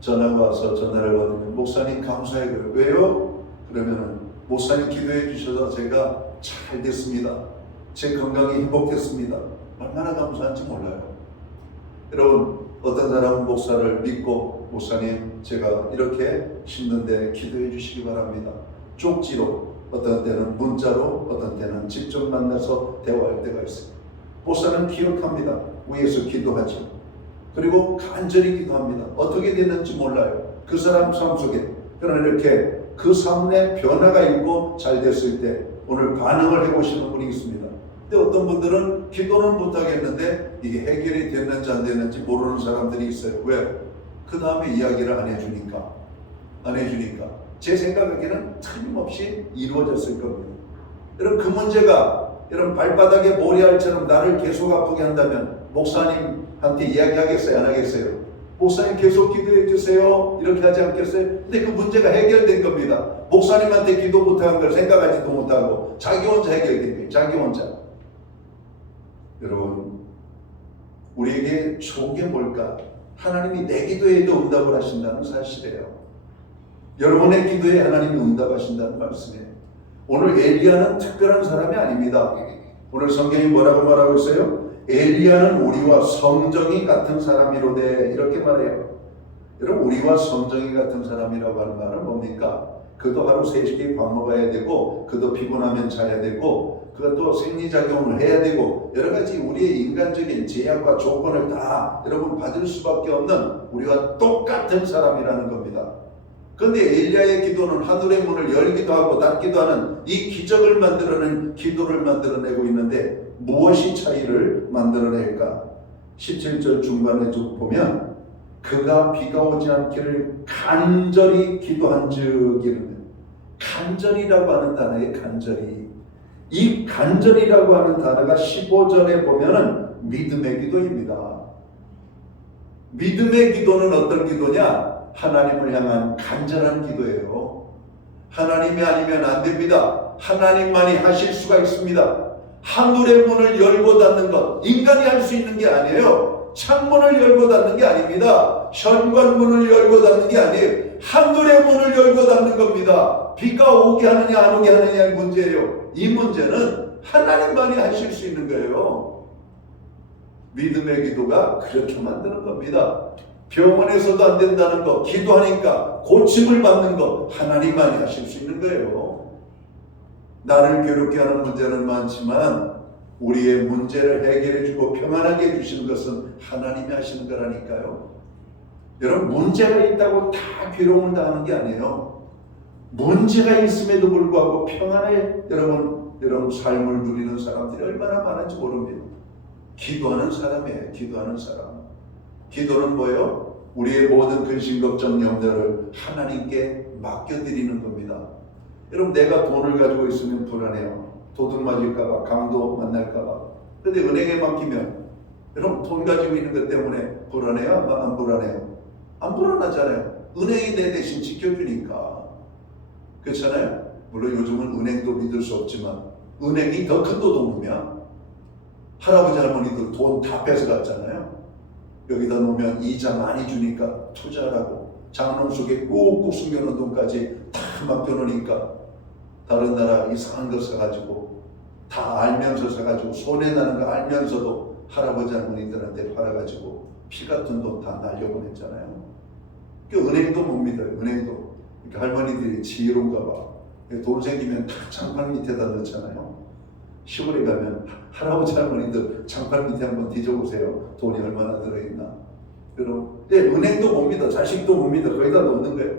전화가 와서 전화를 받으면 목사님 감사해요. 왜요? 그러면은 목사님 기도해 주셔서 제가 잘 됐습니다. 제 건강이 회복됐습니다. 얼마나 감사한지 몰라요. 여러분 어떤 사람은 목사를 믿고 목사님 제가 이렇게 힘든데 기도해 주시기 바랍니다. 쪽지로 어떤 때는 문자로 어떤 때는 직접 만나서 대화할 때가 있습니다. 목사는 기억합니다. 위에서 기도하죠. 그리고 간절히 기도합니다. 어떻게 됐는지 몰라요. 그 사람 삶 속에. 그러나 이렇게 그 삶의 변화가 있고 잘 됐을 때 오늘 반응을 해보시는 분이 있습니다. 근데 어떤 분들은 기도는 못하겠는데 이게 해결이 됐는지 안 됐는지 모르는 사람들이 있어요. 왜? 그 다음에 이야기를 안 해주니까. 제 생각에는 틀림없이 이루어졌을 겁니다. 여러분 그 문제가 여러분 발바닥에 모래알처럼 나를 계속 아프게 한다면 목사님한테 이야기하겠어요? 안 하겠어요? 목사님 계속 기도해 주세요. 이렇게 하지 않겠어요? 근데 그 문제가 해결된 겁니다. 목사님한테 기도 못한 걸 생각하지도 못하고 자기 혼자 해결된 거예요. 자기 혼자. 여러분 우리에게 좋은 게 뭘까? 하나님이 내 기도에도 응답을 하신다는 사실이에요. 여러분의 기도에 하나님이 응답하신다는 말씀이에요. 오늘 엘리야는 특별한 사람이 아닙니다. 오늘 성경이 뭐라고 말하고 있어요? 엘리야는 우리와 성정이 같은 사람이로되 이렇게 말해요. 여러분, 우리와 성정이 같은 사람이라고 하는 말은 뭡니까? 그도 하루 3시간 밥 먹어야 되고, 그도 피곤하면 자야 되고, 그것도 생리작용을 해야 되고, 여러 가지 우리의 인간적인 제약과 조건을 다 여러분 받을 수밖에 없는 우리와 똑같은 사람이라는 겁니다. 그런데 엘리야의 기도는 하늘의 문을 열기도 하고 닫기도 하는 이 기적을 만들어낸 기도를 만들어내고 있는데 무엇이 차이를 만들어낼까? 17절 중반에 쭉 보면 그가 비가 오지 않기를 간절히 기도한 즉 이르는, 간절이라고 하는 단어에 간절히, 이 간절이라고 하는 단어가 15절에 보면은 믿음의 기도입니다. 믿음의 기도는 어떤 기도냐? 하나님을 향한 간절한 기도예요. 하나님이 아니면 안 됩니다. 하나님만이 하실 수가 있습니다. 하늘의 문을 열고 닫는 것, 인간이 할 수 있는 게 아니에요. 창문을 열고 닫는 게 아닙니다. 현관문을 열고 닫는 게 아니에요. 하늘의 문을 열고 닫는 겁니다. 비가 오게 하느냐 안 오게 하느냐의 문제예요. 이 문제는 하나님만이 하실 수 있는 거예요. 믿음의 기도가 그렇게 만드는 겁니다. 병원에서도 안 된다는 거, 기도하니까 고침을 받는 거 하나님만이 하실 수 있는 거예요. 나를 괴롭게 하는 문제는 많지만 우리의 문제를 해결해주고 평안하게 해주시는 것은 하나님이 하시는 거라니까요. 여러분, 문제가 있다고 다 괴로움을 당하는 게 아니에요. 문제가 있음에도 불구하고 평안해 여러분 삶을 누리는 사람들이 얼마나 많은지 모릅니다. 기도하는 사람이에요. 기도하는 사람. 기도는 뭐예요? 우리의 모든 근심, 걱정, 염려를 하나님께 맡겨드리는 겁니다. 여러분, 내가 돈을 가지고 있으면 불안해요. 도둑 맞을까봐, 강도 만날까봐. 근데 은행에 맡기면 여러분 돈 가지고 있는 것 때문에 불안해요? 안 불안해요? 안 불안하잖아요. 은행이 내 대신 지켜주니까. 그렇잖아요. 물론 요즘은 은행도 믿을 수 없지만 은행이 더 큰 도둑놈이야. 할아버지 할머니들 돈 다 뺏어갔잖아요. 여기다 놓으면 이자 많이 주니까 투자하라고 장롱 속에 꾹꾹 숨겨놓은 돈까지 다 맡겨놓으니까 다른 나라 이상한 거 사가지고 다 알면서 사가지고 손해나는 거 알면서도 할아버지 할머니들한테 팔아가지고 피 같은 돈 다 날려보냈잖아요. 그 은행도 못 믿어요. 은행도. 그러니까 할머니들이 지혜로운가 봐. 돈 생기면 다 장판 밑에다 넣잖아요. 시골에 가면 할아버지 할머니들 장판 밑에 한번 뒤져보세요. 돈이 얼마나 들어있나. 그럼 은행도 못 믿어. 자식도 못 믿어. 거기다 놓는 거예요.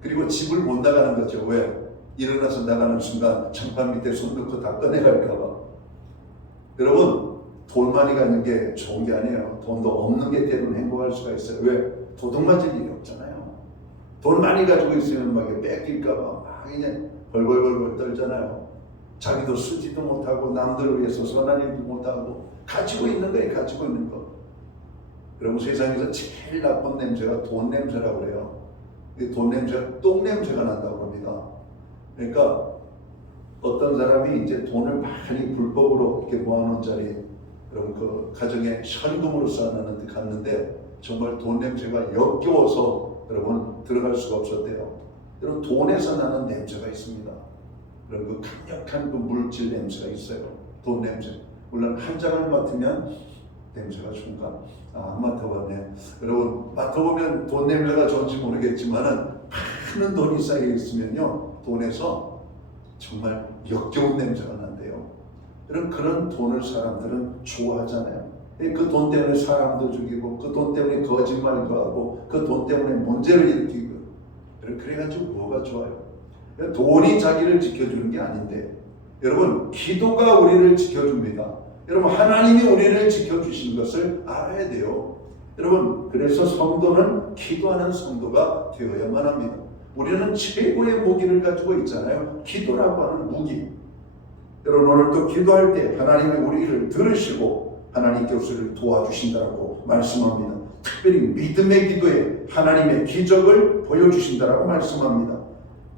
그리고 집을 못 나가는 거죠. 왜? 일어나서 나가는 순간 장판 밑에 손 넣고 다 꺼내갈까 봐. 여러분, 돈 많이 가는 게 좋은 게 아니에요. 돈도 없는 게 때로는 행복할 수가 있어요. 왜? 도둑 맞을 일이 없잖아요. 돈 많이 가지고 있으면 막 뺏길까 봐 막 그냥 벌벌벌벌 떨잖아요. 자기도 쓰지도 못하고 남들을 위해서 선한 일도 못하고 가지고 있는 거예요. 가지고 있는 거. 여러분, 세상에서 제일 나쁜 냄새가 돈 냄새라고 그래요. 돈 냄새가 똥 냄새가 난다고 합니다. 그러니까 어떤 사람이 이제 돈을 많이 불법으로 이렇게 모아놓은 자리에 여러분 그 가정에 현금으로 쌓아놨는데 갔는데 정말 돈 냄새가 역겨워서 여러분 들어갈 수가 없었대요. 여러분, 돈에서 나는 냄새가 있습니다. 그리고 그 강력한 그 물질 냄새가 있어요. 돈 냄새. 물론 한 장을 맡으면 냄새가 좋은가? 안 맡아봤네. 여러분, 맡아보면 돈 냄새가 좋은지 모르겠지만은 많은 돈이 쌓여 있으면요, 돈에서 정말 역겨운 냄새가 난대요. 여러분, 그런 돈을 사람들은 좋아하잖아요. 그 돈 때문에 사람도 죽이고, 그 돈 때문에 거짓말도 하고, 그 돈 때문에 문제를 일으키고. 그래가지고 뭐가 좋아요? 돈이 자기를 지켜주는 게 아닌데, 여러분, 기도가 우리를 지켜줍니다. 여러분, 하나님이 우리를 지켜주신 것을 알아야 돼요. 여러분, 그래서 성도는 기도하는 성도가 되어야만 합니다. 우리는 최고의 무기를 가지고 있잖아요. 기도라고 하는 무기. 여러분, 오늘 또 기도할 때 하나님이 우리를 들으시고 하나님께서 우리를 도와주신다고 말씀합니다. 특별히 믿음의 기도에 하나님의 기적을 보여주신다고 말씀합니다.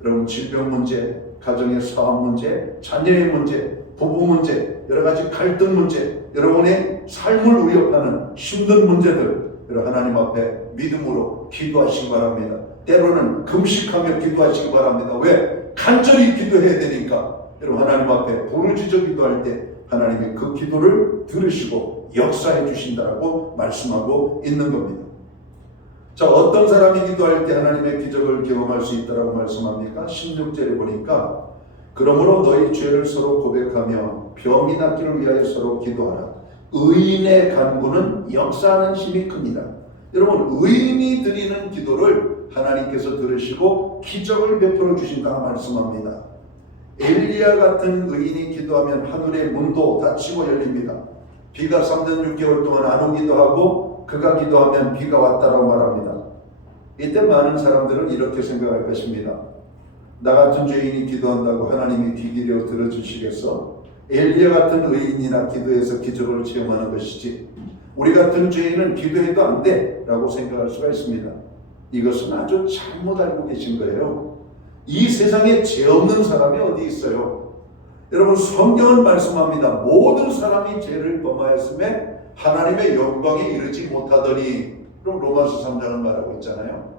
여러분, 질병 문제, 가정의 사업 문제, 자녀의 문제, 부부 문제, 여러 가지 갈등 문제, 여러분의 삶을 위협하는 힘든 문제들, 여러분 하나님 앞에 믿음으로 기도하시기 바랍니다. 때로는 금식하며 기도하시기 바랍니다. 왜? 간절히 기도해야 되니까. 여러분, 하나님 앞에 부르짖어 기도할 때 하나님이 그 기도를 들으시고 역사해 주신다라고 말씀하고 있는 겁니다. 자, 어떤 사람이 기도할 때 하나님의 기적을 경험할 수 있다라고 말씀합니까? 16절에 보니까 그러므로 너희 죄를 서로 고백하며 병이 낫기를 위하여 서로 기도하라. 의인의 간구는 역사하는 힘이 큽니다. 여러분, 의인이 드리는 기도를 하나님께서 들으시고 기적을 베풀어 주신다 말씀합니다. 엘리야 같은 의인이 기도하면 하늘의 문도 닫히고 열립니다. 비가 3년 6개월 동안 안 오기도 하고 그가 기도하면 비가 왔다라고 말합니다. 이때 많은 사람들은 이렇게 생각할 것입니다. 나 같은 죄인이 기도한다고 하나님이 귀 기울여 들어주시겠어? 엘리야 같은 의인이나 기도해서 기적을 체험하는 것이지 우리 같은 죄인은 기도해도 안 돼 라고 생각할 수가 있습니다. 이것은 아주 잘못 알고 계신 거예요. 이 세상에 죄 없는 사람이 어디 있어요? 여러분, 성경은 말씀합니다. 모든 사람이 죄를 범하였음에 하나님의 영광에 이르지 못하더니, 그럼 로마서 3장은 말하고 있잖아요.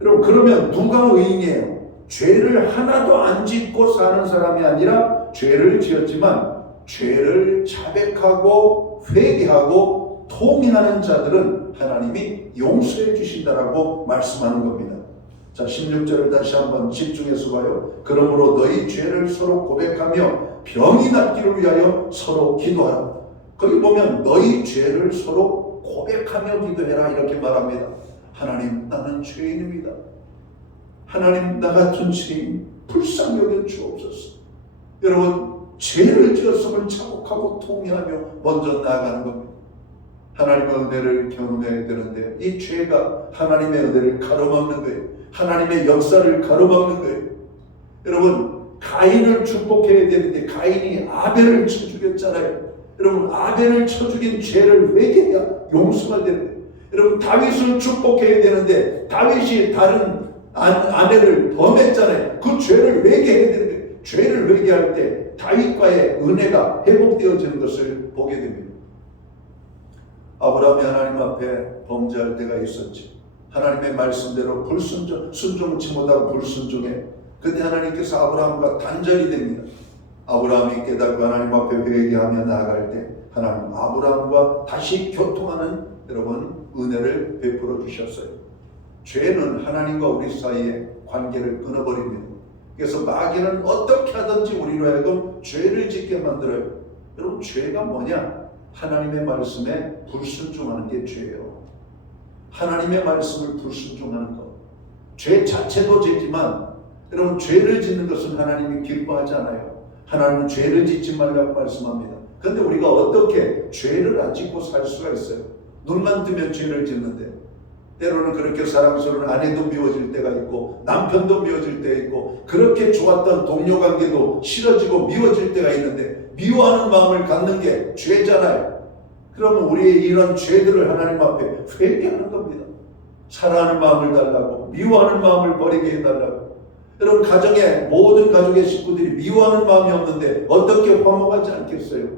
여러분, 그러면 누가 의인이에요? 죄를 하나도 안 짓고 사는 사람이 아니라 죄를 지었지만 죄를 자백하고 회개하고 통회하는 자들은 하나님이 용서해 주신다라고 말씀하는 겁니다. 자, 16절을 다시 한번 집중해서 봐요. 그러므로 너희 죄를 서로 고백하며 병이 낫기를 위하여 서로 기도하라. 거기 보면 너희 죄를 서로 고백하며 기도해라 이렇게 말합니다. 하나님, 나는 죄인입니다. 하나님, 나 같은 죄인 불쌍히 여겨 주옵소서. 여러분, 죄를 지었음을 자복하고 통회하며 먼저 나아가는 겁니다. 하나님의 은혜를 경험해야 되는데 이 죄가 하나님의 은혜를 가로막는 거예요. 하나님의 역사를 가로막는 거예요. 여러분, 가인을 축복해야 되는데 가인이 아벨을 쳐 죽였잖아요. 여러분, 아벨을 쳐 죽인 죄를 회개해야 용서가 되는 거예요. 여러분, 다윗을 축복해야 되는데 다윗이 다른 아내를 범했잖아요. 그 죄를 회개해야 되는 거예요. 죄를 회개할 때 다윗과의 은혜가 회복되어지는 것을 보게 됩니다. 아브라함이 하나님 앞에 범죄할 때가 있었지. 하나님의 말씀대로 순종치 못하고 불순종해. 그때 하나님께서 아브라함과 단절이 됩니다. 아브라함이 깨닫고 하나님 앞에 회개하며 나아갈 때 하나님 아브라함과 다시 교통하는 여러분 은혜를 베풀어 주셨어요. 죄는 하나님과 우리 사이의 관계를 끊어버립니다. 그래서 마귀는 어떻게 하든지 우리로 하여금 죄를 짓게 만들어요. 여러분, 죄가 뭐냐? 하나님의 말씀에 불순종하는 게 죄예요. 하나님의 말씀을 불순종하는 것. 죄 자체도 죄지만 여러분, 죄를 짓는 것은 하나님이 기뻐하지 않아요. 하나님은 죄를 짓지 말라고 말씀합니다. 그런데 우리가 어떻게 죄를 안 짓고 살 수가 있어요? 눈만 뜨면 죄를 짓는데 때로는 그렇게 사랑스러운 아내도 미워질 때가 있고 남편도 미워질 때가 있고 그렇게 좋았던 동료 관계도 싫어지고 미워질 때가 있는데 미워하는 마음을 갖는 게 죄잖아요. 그러면 우리의 이런 죄들을 하나님 앞에 회개하는 겁니다. 사랑하는 마음을 달라고, 미워하는 마음을 버리게 해달라고. 여러분, 모든 가족의 식구들이 미워하는 마음이 없는데 어떻게 화목하지 않겠어요?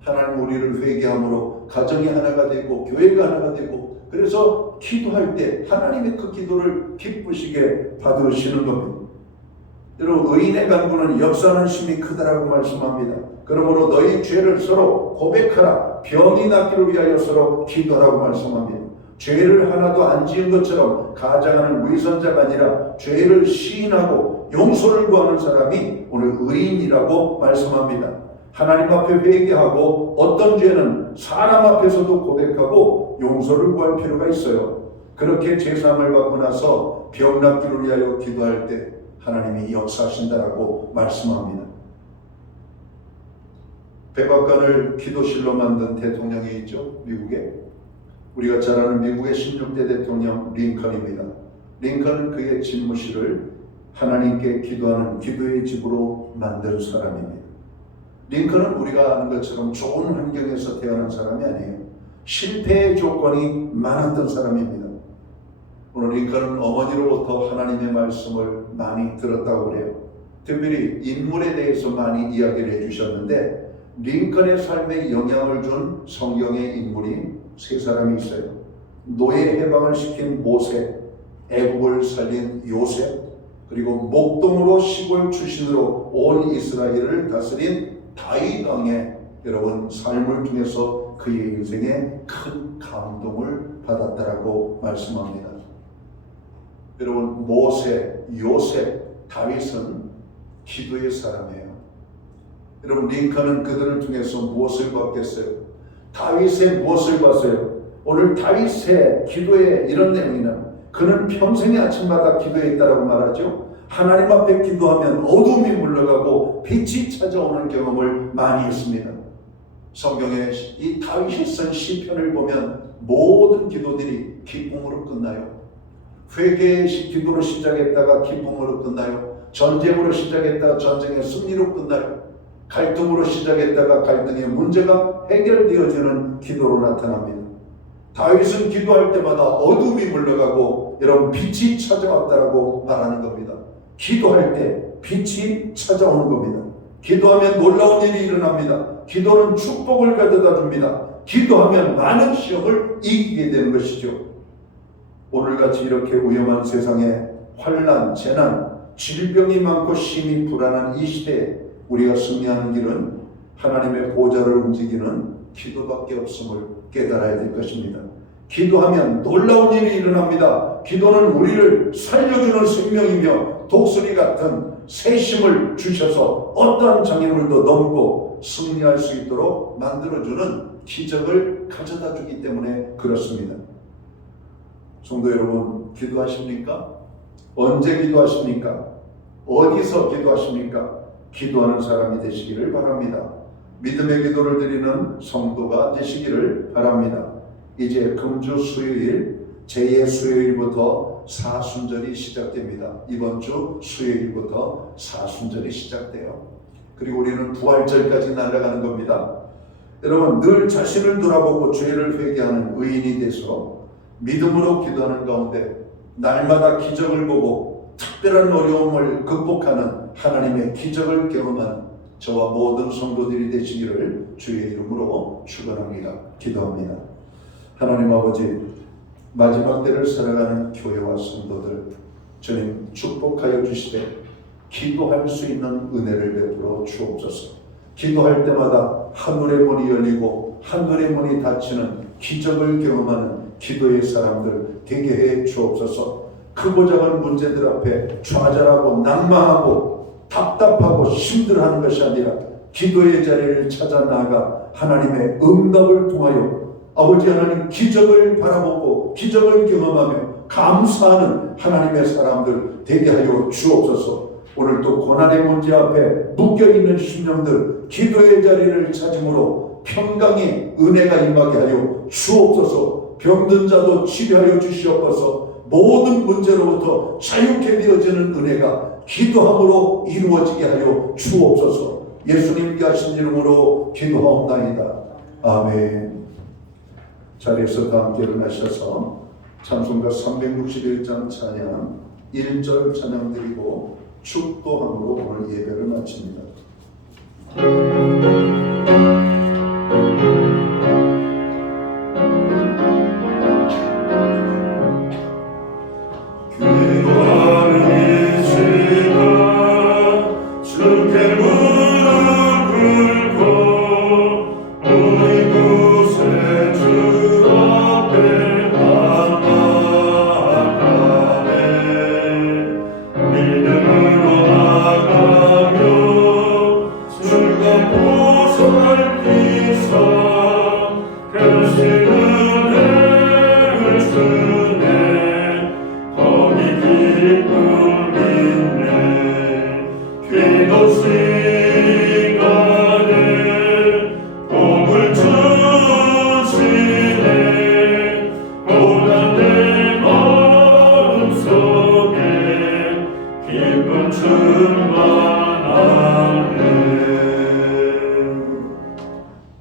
하나님 우리를 회개함으로 가정이 하나가 되고 교회가 하나가 되고, 그래서 기도할 때 하나님의 그 기도를 기쁘시게 받으시는 겁니다. 여러분, 의인의 간구는 역사하는 힘이 크다라고 말씀합니다. 그러므로 너희 죄를 서로 고백하라. 병이 낫기를 위하여 서로 기도하라고 말씀합니다. 죄를 하나도 안 지은 것처럼 가장하는 위선자가 아니라 죄를 시인하고 용서를 구하는 사람이 오늘 의인이라고 말씀합니다. 하나님 앞에 회개하고 어떤 죄는 사람 앞에서도 고백하고 용서를 구할 필요가 있어요. 그렇게 제사함을 받고 나서 병 낫기를 위하여 기도할 때 하나님이 역사하신다라고 말씀합니다. 백악관을 기도실로 만든 대통령이 있죠. 미국에. 우리가 잘 아는 미국의 16대 대통령 링컨입니다. 링컨은 그의 집무실을 하나님께 기도하는 기도의 집으로 만든 사람입니다. 링컨은 우리가 아는 것처럼 좋은 환경에서 태어난 사람이 아니에요. 실패의 조건이 많았던 사람입니다. 오늘 링컨은 어머니로부터 하나님의 말씀을 많이 들었다고 그래요. 특별히 인물에 대해서 많이 이야기를 해주셨는데 링컨의 삶에 영향을 준 성경의 인물이 세 사람이 있어요. 노예 해방을 시킨 모세, 애국을 살린 요셉, 그리고 목동으로 시골 출신으로 온 이스라엘을 다스린 다윗 왕의 여러분 삶을 통해서 그의 인생에 큰 감동을 받았다라고 말씀합니다. 여러분, 모세, 요셉, 다윗은 기도의 사람이에요. 여러분, 링컨은 그들을 통해서 무엇을 받겠어요? 다윗의 무엇을 봤어요? 오늘 다윗의 기도에 이런 내용이나 그는 평생에 아침마다 기도했다라고 말하죠. 하나님 앞에 기도하면 어둠이 물러가고 빛이 찾아오는 경험을 많이 했습니다. 성경에 이 다윗이 쓴 시편을 보면 모든 기도들이 기쁨으로 끝나요. 회개의 기도로 시작했다가 기쁨으로 끝나요. 전쟁으로 시작했다가 전쟁의 승리로 끝나요. 갈등으로 시작했다가 갈등의 문제가 해결되어지는 기도로 나타납니다. 다윗은 기도할 때마다 어둠이 물러가고 여러분 빛이 찾아왔다라고 말하는 겁니다. 기도할 때 빛이 찾아오는 겁니다. 기도하면 놀라운 일이 일어납니다. 기도는 축복을 가져다 줍니다. 기도하면 많은 시험을 이기게 되는 것이죠. 오늘같이 이렇게 위험한 세상에 환난, 재난, 질병이 많고 심히 불안한 이 시대에 우리가 승리하는 길은 하나님의 보좌를 움직이는 기도밖에 없음을 깨달아야 될 것입니다. 기도하면 놀라운 일이 일어납니다. 기도는 우리를 살려주는 생명이며 독수리 같은 새심을 주셔서 어떠한 장애물도 넘고 승리할 수 있도록 만들어주는 기적을 가져다 주기 때문에 그렇습니다. 성도 여러분, 기도하십니까? 언제 기도하십니까? 어디서 기도하십니까? 기도하는 사람이 되시기를 바랍니다. 믿음의 기도를 드리는 성도가 되시기를 바랍니다. 이제 금주 수요일, 제2의 수요일부터 사순절이 시작됩니다. 이번 주 수요일부터 사순절이 시작돼요. 그리고 우리는 부활절까지 날아가는 겁니다. 여러분, 늘 자신을 돌아보고 죄를 회개하는 의인이 돼서 믿음으로 기도하는 가운데 날마다 기적을 보고 특별한 어려움을 극복하는 하나님의 기적을 경험하는 저와 모든 성도들이 되시기를 주의 이름으로 축원합니다. 기도합니다. 하나님 아버지, 마지막 때를 살아가는 교회와 성도들 주님 축복하여 주시되 기도할 수 있는 은혜를 베풀어 주옵소서. 기도할 때마다 하늘의 문이 열리고 하늘의 문이 닫히는 기적을 경험하는 기도의 사람들 되게 해 주옵소서. 크고 작은 문제들 앞에 좌절하고 난망하고 답답하고 힘들어하는 것이 아니라 기도의 자리를 찾아 나아가 하나님의 응답을 통하여 아버지 하나님 기적을 바라보고 기적을 경험하며 감사하는 하나님의 사람들 되게 하여 주옵소서. 오늘도 고난의 문제 앞에 묶여있는 심령들 기도의 자리를 찾음으로 평강의 은혜가 임하게 하여 주옵소서. 병든 자도 치료하여 주시옵소서. 모든 문제로부터 자유케 되어지는 은혜가 기도함으로 이루어지게 하여 주옵소서. 예수님께 하신 이름으로 기도하옵나이다. 아멘. 자리에서 다 함께 일어나셔서 찬송가 361장 찬양 1절 찬양 드리고 축도함으로 오늘 예배를 마칩니다.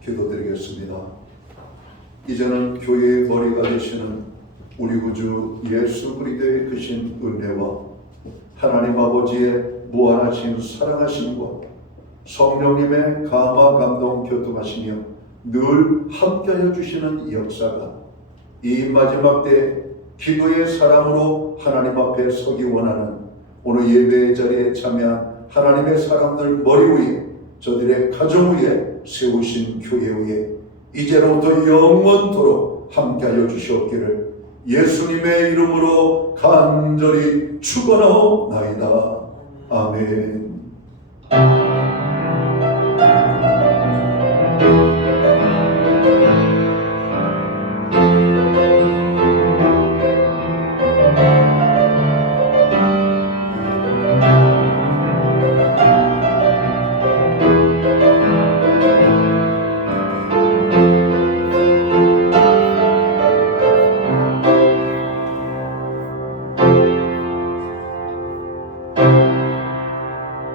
기도드리겠습니다. 이제는 교회의 머리가 되시는 우리 구주 예수 그리스도의 크신 은혜와 하나님 아버지의 무한하신 사랑하심과 성령님의 감화 감동 교통하시며 늘 함께하여 주시는 역사가 이 마지막 때 기도의 사람으로 하나님 앞에 서기 원하는 오늘 예배의 자리에 참여한 하나님의 사람들 머리 위에 저들의 가정 위에 세우신 교회 위에 이제로부터 영원토록 함께하여 주시옵기를 예수님의 이름으로 간절히 축원하옵나이다. 아멘.